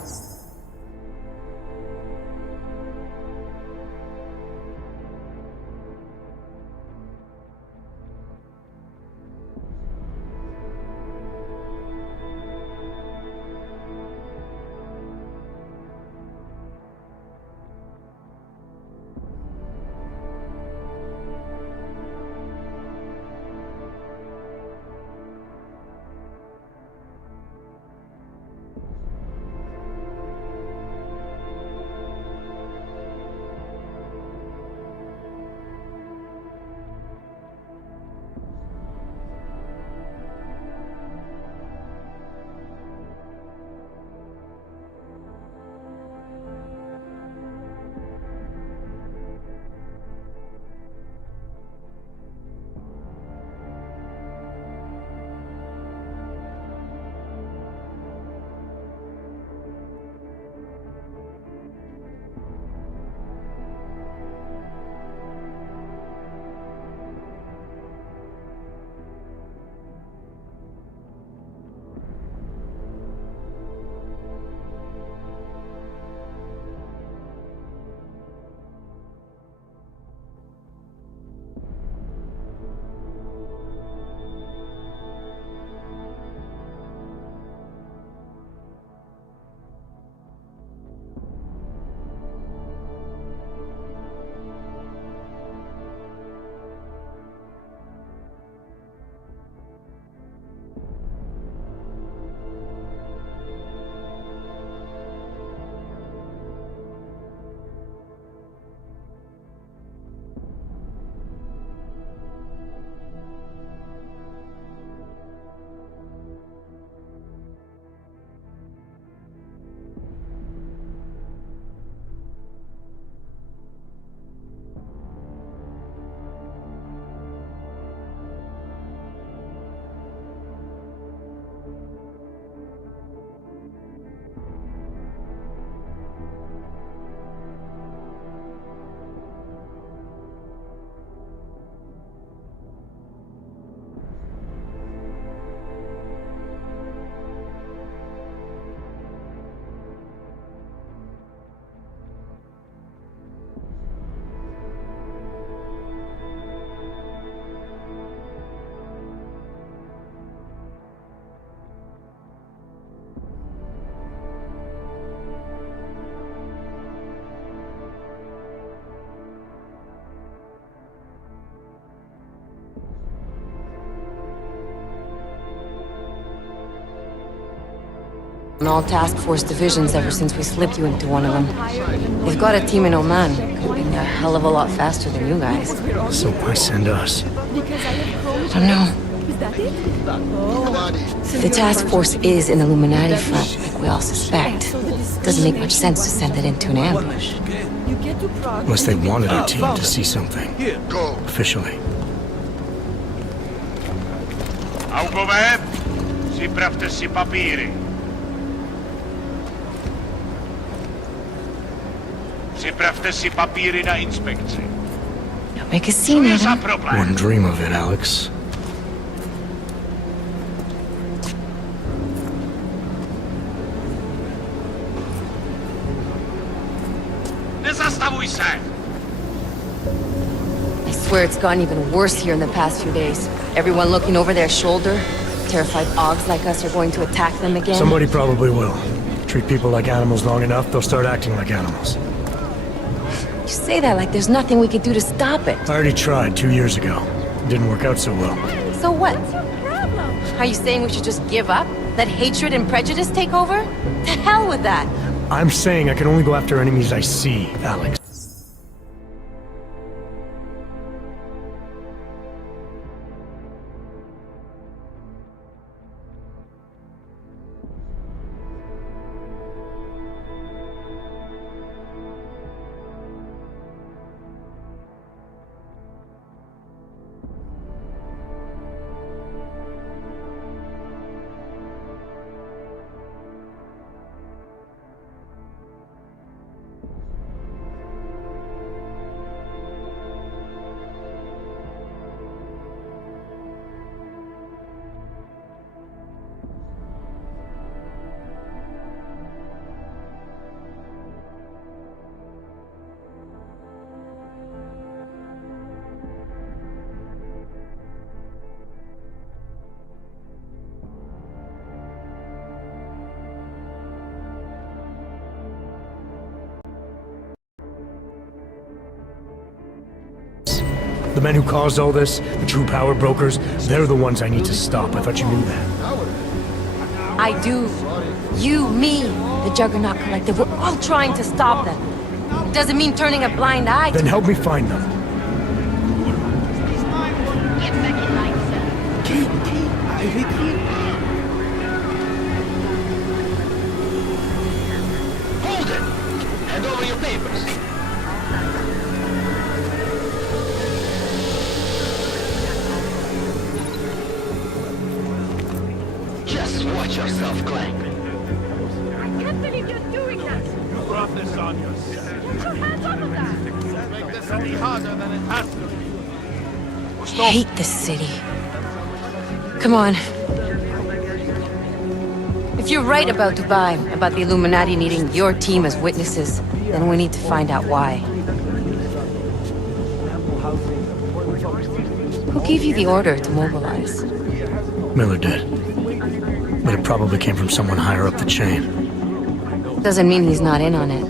on all task force divisions ever since we slipped you into one of them. They've got a team in Oman. Could be a hell of a lot faster than you guys. So why send us? I don't know. The task force is an Illuminati front, like we all suspect. Doesn't make much sense to send it into an ambush. Unless they wanted our team to see something. Officially. Augoveb, ziprawte si papíry. Připravte si papíry na inspekci. Don't make a scene, Adam. Wouldn't dream of it, Alex. Nezastavuj se! I swear it's gotten even worse here in the past few days. Everyone looking over their shoulder. Terrified Augs like us are going to attack them again. Somebody probably will. Treat people like animals long enough, they'll start acting like animals. You say that like there's nothing we could do to stop it. I already tried 2 years ago. It didn't work out so well. So what? Are you saying we should just give up? Let hatred and prejudice take over? To hell with that! I'm saying I can only go after enemies I see, Alex. The men who caused all this, the true power brokers, they're the ones I need to stop. I thought you knew that. I do. You, me, the Juggernaut Collective, we're all trying to stop them. It doesn't mean turning a blind eye to Then help me find them. Hold it! Hand over your papers. Just watch yourself, Clank. I can't believe you're doing that! You brought this on yourself. Put your hands off of that! Make this any harder than it has to be. I hate this city. Come on. If you're right about Dubai, about the Illuminati needing your team as witnesses, then we need to find out why. Who gave you the order to mobilize? Miller did. But it probably came from someone higher up the chain. Doesn't mean he's not in on it.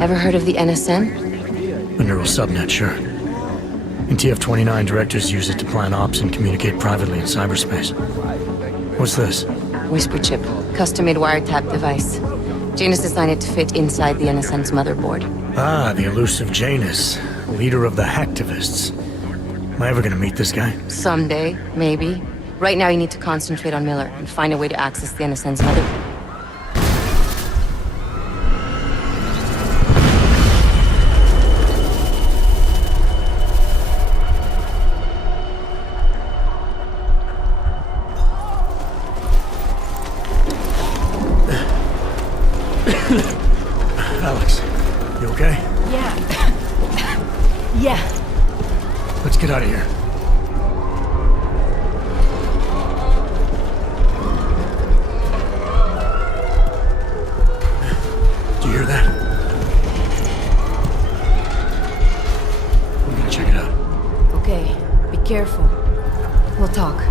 Ever heard of the NSN? The neural subnet, sure. In TF-29, directors use it to plan ops and communicate privately in cyberspace. What's this? Whisper chip, custom-made wiretap device. Janus designed it to fit inside the NSN's motherboard. Ah, the elusive Janus, leader of the hacktivists. Am I ever gonna meet this guy? Someday, maybe. Right now you need to concentrate on Miller and find a way to access the NSN's motherboard. Alex, you okay? Yeah. Yeah. Let's get out of here. Do you hear that? I'm gonna check it out. Okay, be careful. We'll talk.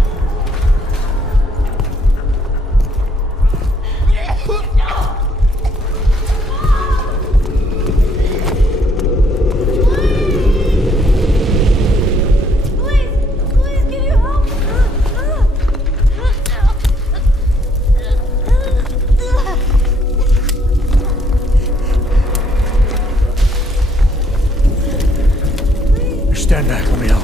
Stand back, let me help.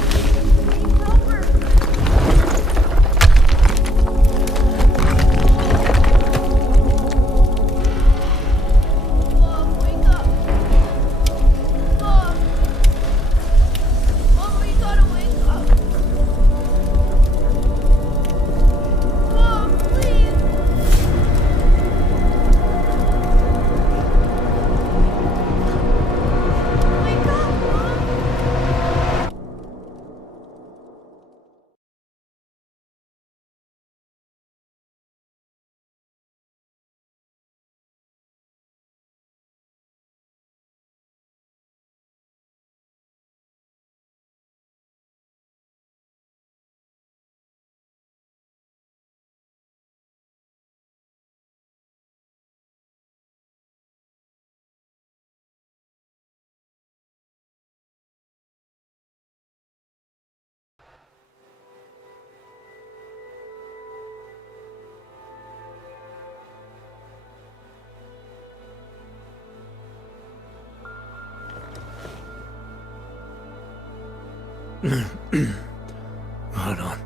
Hold on.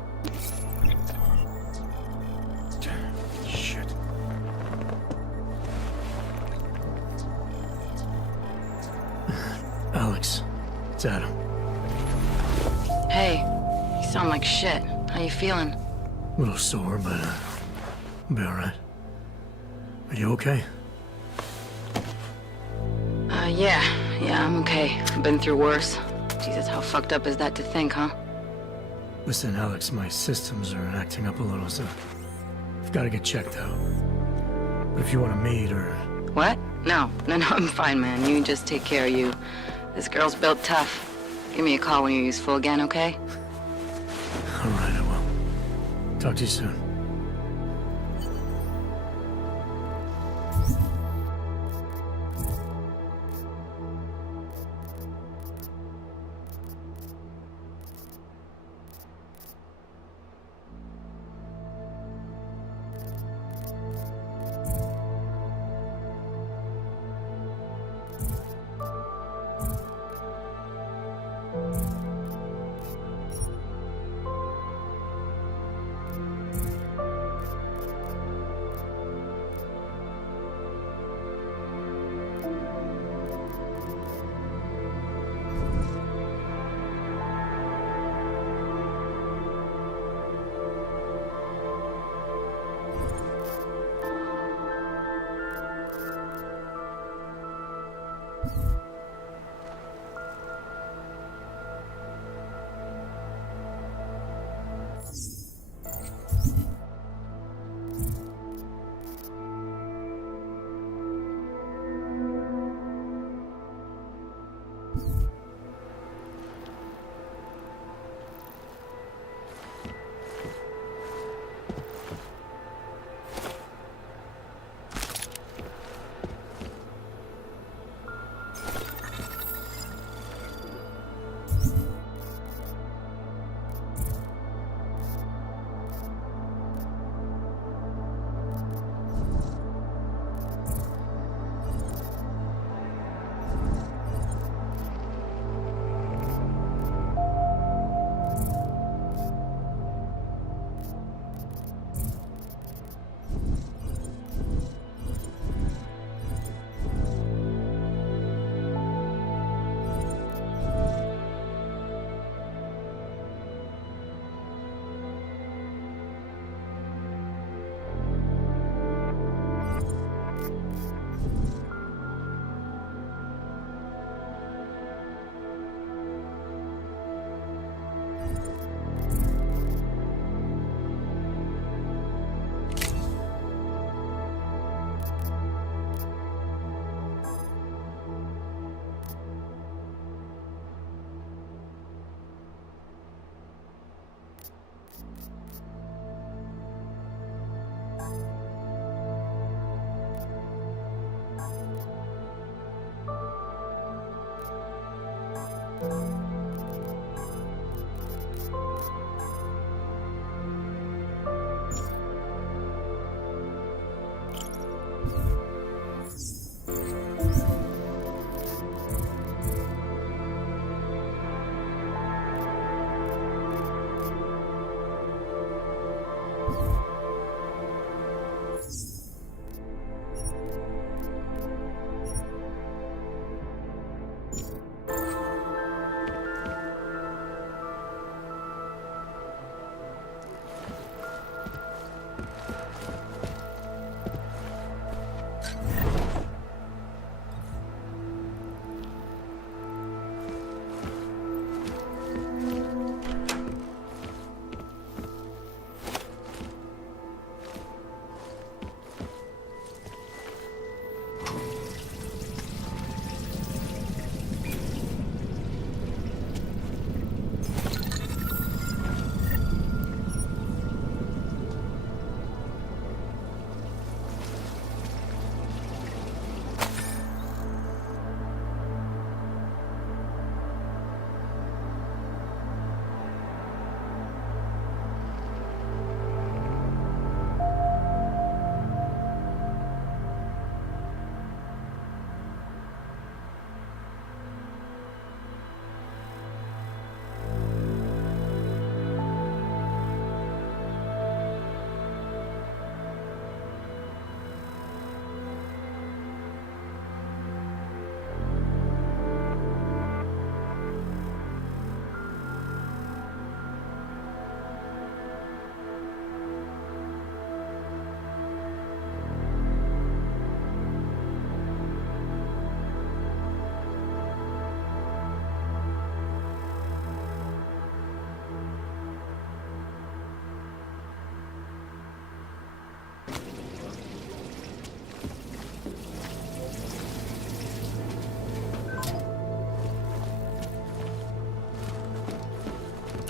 Shit. Alex, it's Adam. Hey, you sound like shit. How you feeling? A little sore, but I'll be alright. Are you okay? Yeah, I'm okay. I've been through worse. Jesus, how fucked up is that to think, huh? Listen, Alex, my systems are acting up a little, so I've got to get checked out. But if you want to meet or... What? No, I'm fine, man. You just take care of you. This girl's built tough. Give me a call when you're useful again, okay? Alright, I will. Talk to you soon.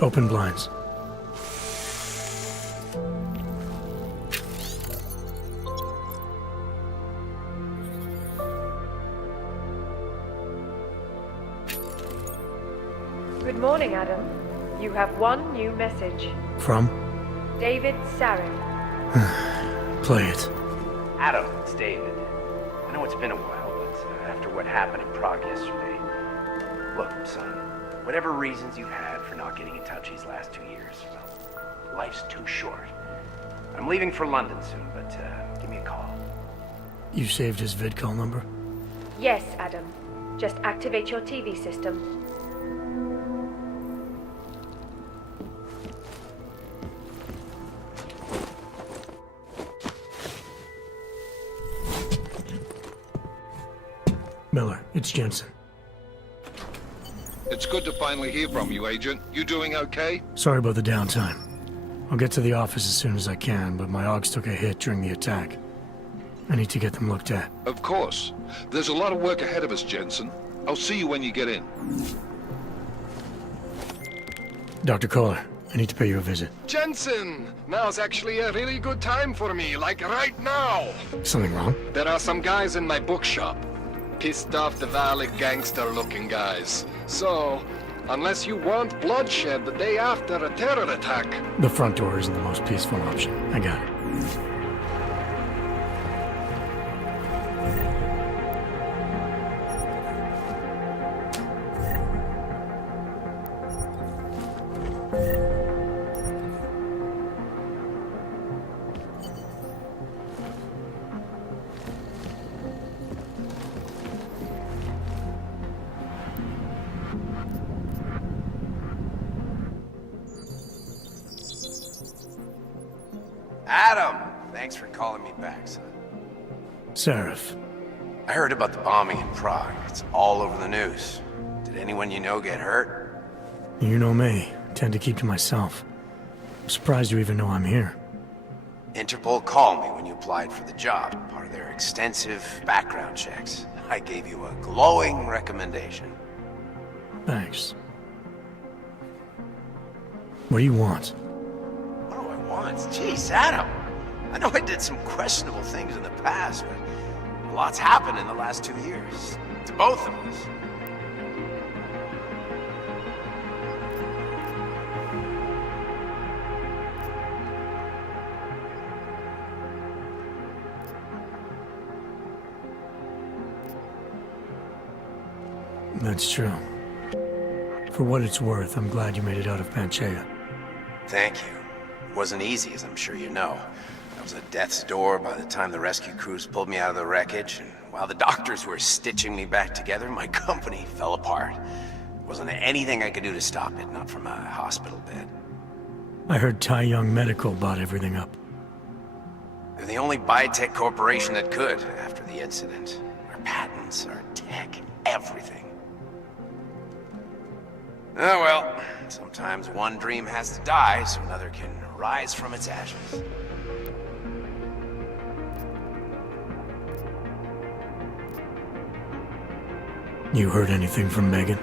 Open blinds. Good morning, Adam. You have one new message. From? David Sarek. Play it. Adam, it's David. I know it's been a while, but after what happened in Prague yesterday... Look, son, whatever reasons you've had for not getting in touch these last 2 years, well, life's too short. I'm leaving for London soon, but give me a call. You saved his vidcall number? Yes, Adam. Just activate your TV system. Miller, it's Jensen. It's good to finally hear from you, Agent. You doing okay? Sorry about the downtime. I'll get to the office as soon as I can, but my Augs took a hit during the attack. I need to get them looked at. Of course. There's a lot of work ahead of us, Jensen. I'll see you when you get in. Dr. Kohler, I need to pay you a visit. Jensen! Now's actually a really good time for me, like right now! Something wrong? There are some guys in my bookshop. Pissed off the Valley gangster-looking guys. So, unless you want bloodshed the day after a terror attack... The front door isn't the most peaceful option. I got it. Adam! Thanks for calling me back, son. Sarif. I heard about the bombing in Prague. It's all over the news. Did anyone you know get hurt? You know me. I tend to keep to myself. I'm surprised you even know I'm here. Interpol called me when you applied for the job, part of their extensive background checks. I gave you a glowing recommendation. Thanks. What do you want? What do I want? Jeez, Adam! I know I did some questionable things in the past, but a lot's happened in the last 2 years. To both of us. That's true. For what it's worth, I'm glad you made it out of Panchaea. Thank you. It wasn't easy, as I'm sure you know. I was at death's door by the time the rescue crews pulled me out of the wreckage, and while the doctors were stitching me back together, my company fell apart. Wasn't anything I could do to stop it, not from a hospital bed. I heard Tai Young Medical bought everything up. They're the only biotech corporation that could, after the incident. Our patents, our tech, everything. Oh well, sometimes one dream has to die so another can rise from its ashes. You heard anything from Megan?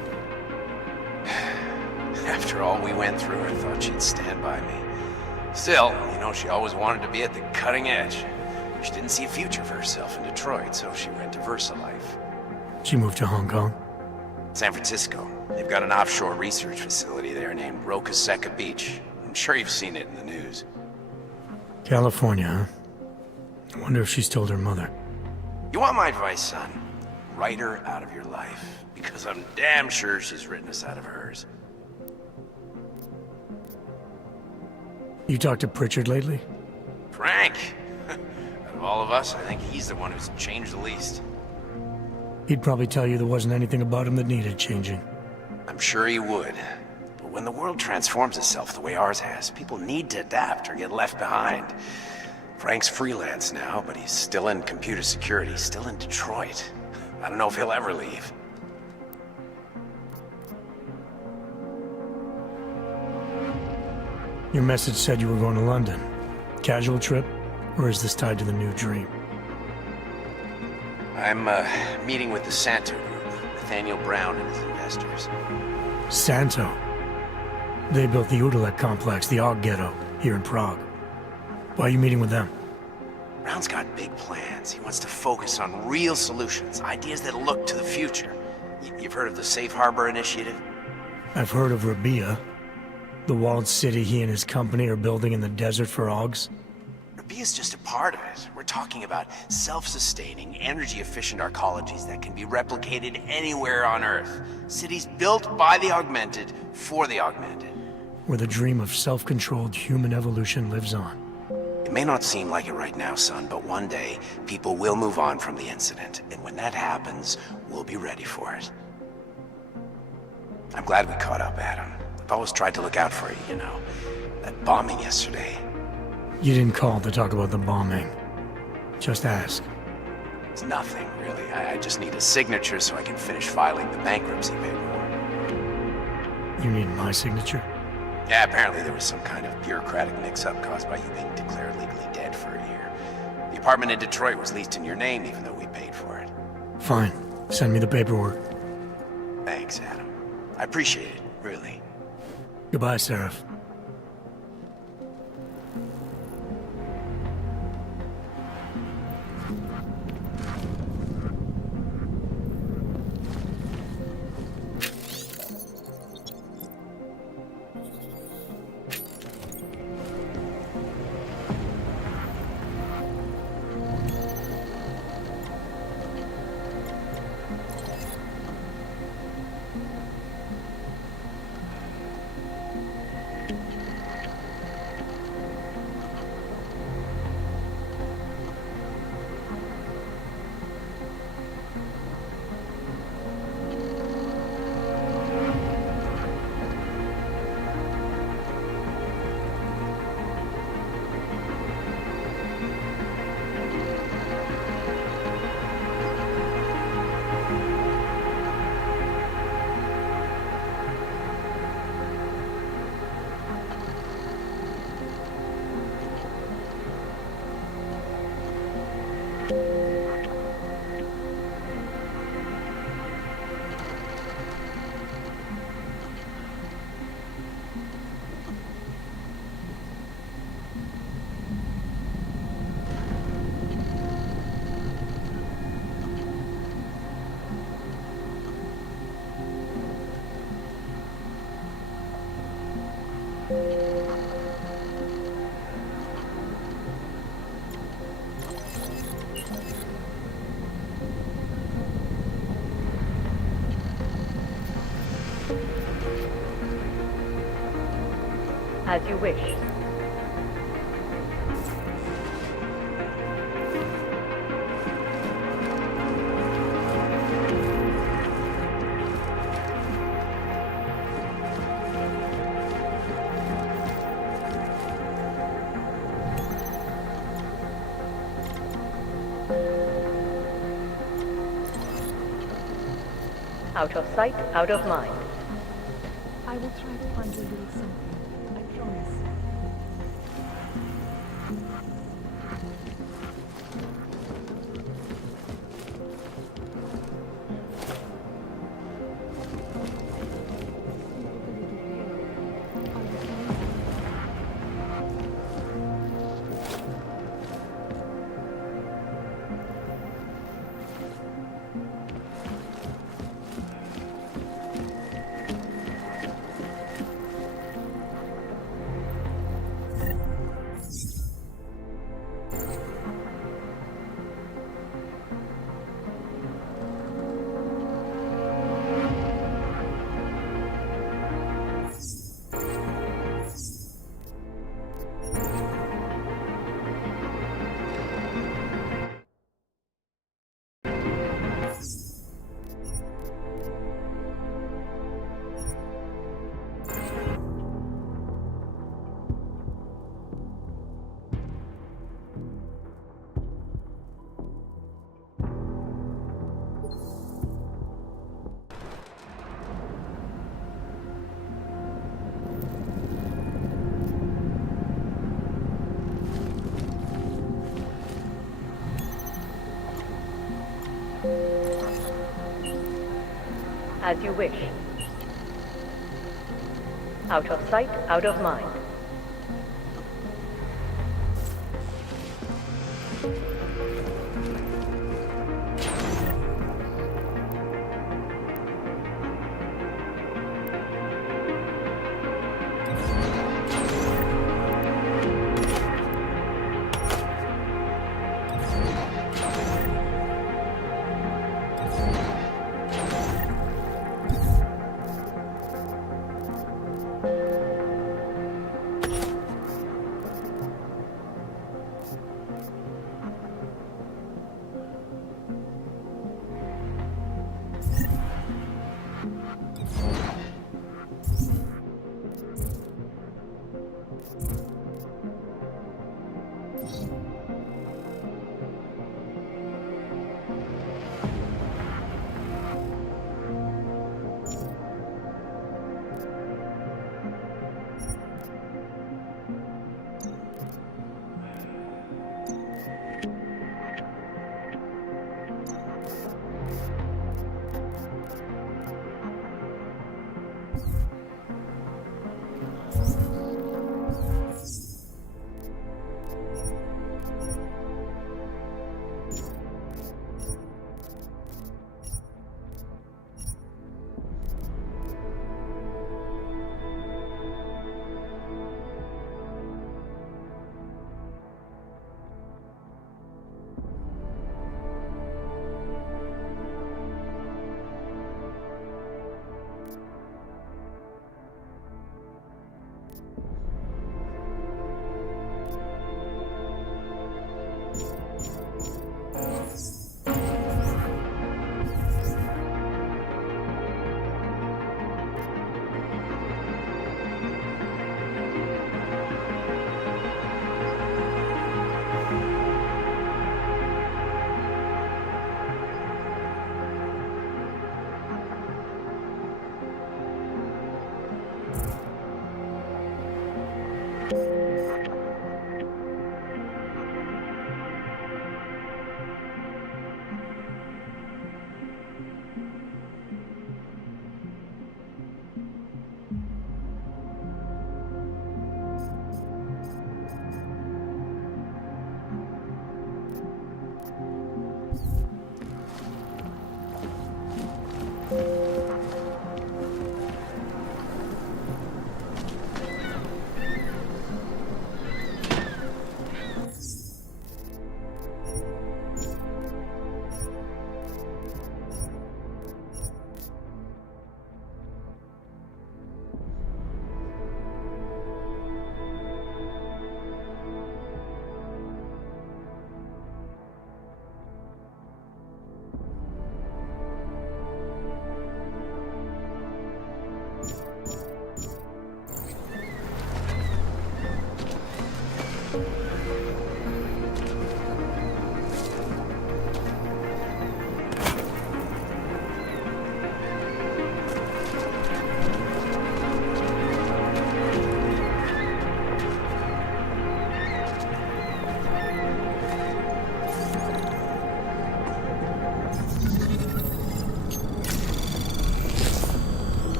After all we went through, I thought she'd stand by me. Still, you know, she always wanted to be at the cutting edge. She didn't see a future for herself in Detroit, so she went to VersaLife. She moved to Hong Kong? San Francisco. They've got an offshore research facility there named Roca Seca Beach. I'm sure you've seen it in the news. California, huh? I wonder if she's told her mother. You want my advice, son? Write her out of your life, because I'm damn sure she's written us out of hers. You talked to Pritchard lately? Frank! Out of all of us, I think he's the one who's changed the least. He'd probably tell you there wasn't anything about him that needed changing. I'm sure he would. But when the world transforms itself the way ours has, people need to adapt or get left behind. Frank's freelance now, but he's still in computer security, still in Detroit. I don't know if he'll ever leave. Your message said you were going to London. Casual trip? Or is this tied to the new dream? I'm meeting with the Santo Group, Nathaniel Brown and his investors. Santo? They built the Udalek complex, the Og Ghetto, here in Prague. Why are you meeting with them? Brown's got big plans. He wants to focus on real solutions, ideas that look to the future. You've heard of the Safe Harbor Initiative? I've heard of Rabia, the walled city he and his company are building in the desert for Augs. Rabia's just a part of it. We're talking about self-sustaining, energy-efficient arcologies that can be replicated anywhere on Earth. Cities built by the augmented, for the augmented. Where the dream of self-controlled human evolution lives on. It may not seem like it right now, son, but one day, people will move on from the incident. And when that happens, we'll be ready for it. I'm glad we caught up, Adam. I've always tried to look out for you, you know. That bombing yesterday. You didn't call to talk about the bombing. Just ask. It's nothing, really. I just need a signature so I can finish filing the bankruptcy paperwork. You need my signature? Yeah, apparently there was some kind of bureaucratic mix-up caused by you being declared legally dead for a year. The apartment in Detroit was leased in your name even though we paid for it. Fine. Send me the paperwork. Thanks, Adam. I appreciate it, really. Goodbye, Seraph. As you wish. Out of sight, out of mind. I will try to find you a little something. I promise. As you wish. Out of sight, out of mind.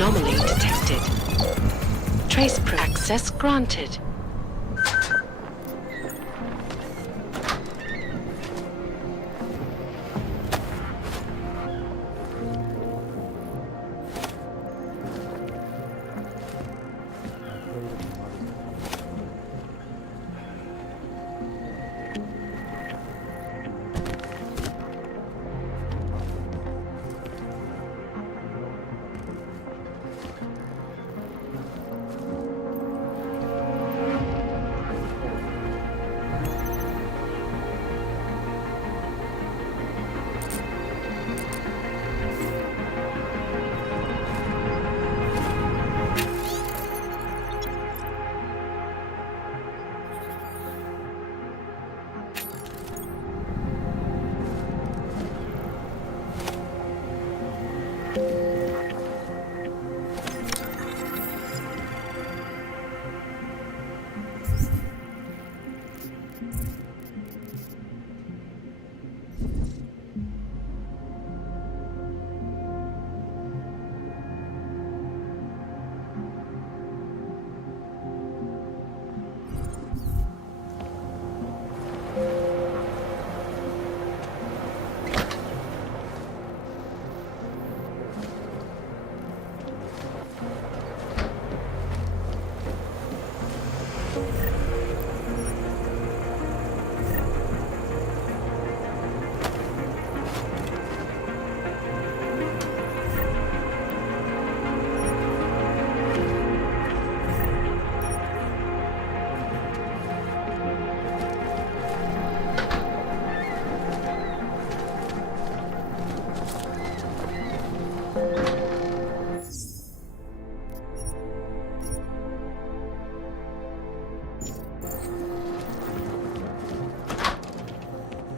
Anomaly detected. Trace access granted.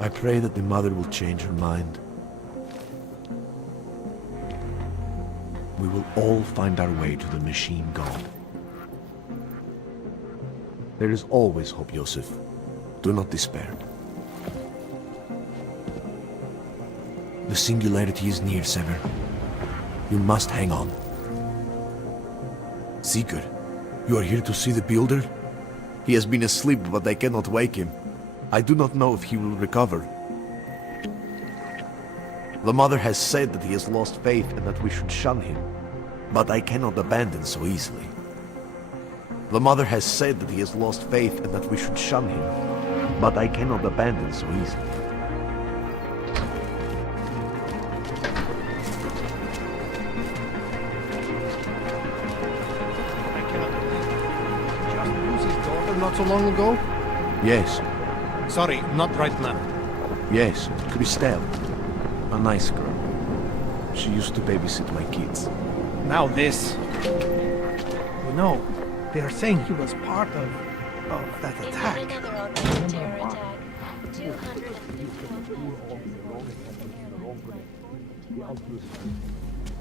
I pray that the mother will change her mind. We will all find our way to the machine god. There is always hope, Joseph. Do not despair. The singularity is near, Sever. You must hang on. Sigurd, you are here to see the builder? He has been asleep, but I cannot wake him. I do not know if he will recover. The mother has said that he has lost faith and that we should shun him, but I cannot abandon so easily. The mother has said that he has lost faith and that we should shun him, but I cannot abandon so easily. Just lose his daughter not so long ago? Yes. Sorry, not right now. Yes, Christelle. A nice girl. She used to babysit my kids. Now this. You know, they are saying he was part of that attack. Another augmented terror attack. 250.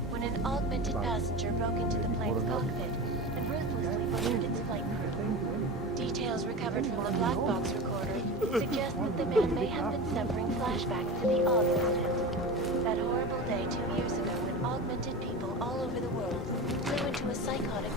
When an augmented passenger broke into the plane's cockpit and ruthlessly butchered its flight crew. Details recovered from the black box recorder suggest that the man may have been suffering flashbacks to the Og incident. That horrible day 2 years ago when augmented people all over the world flew into a psychotic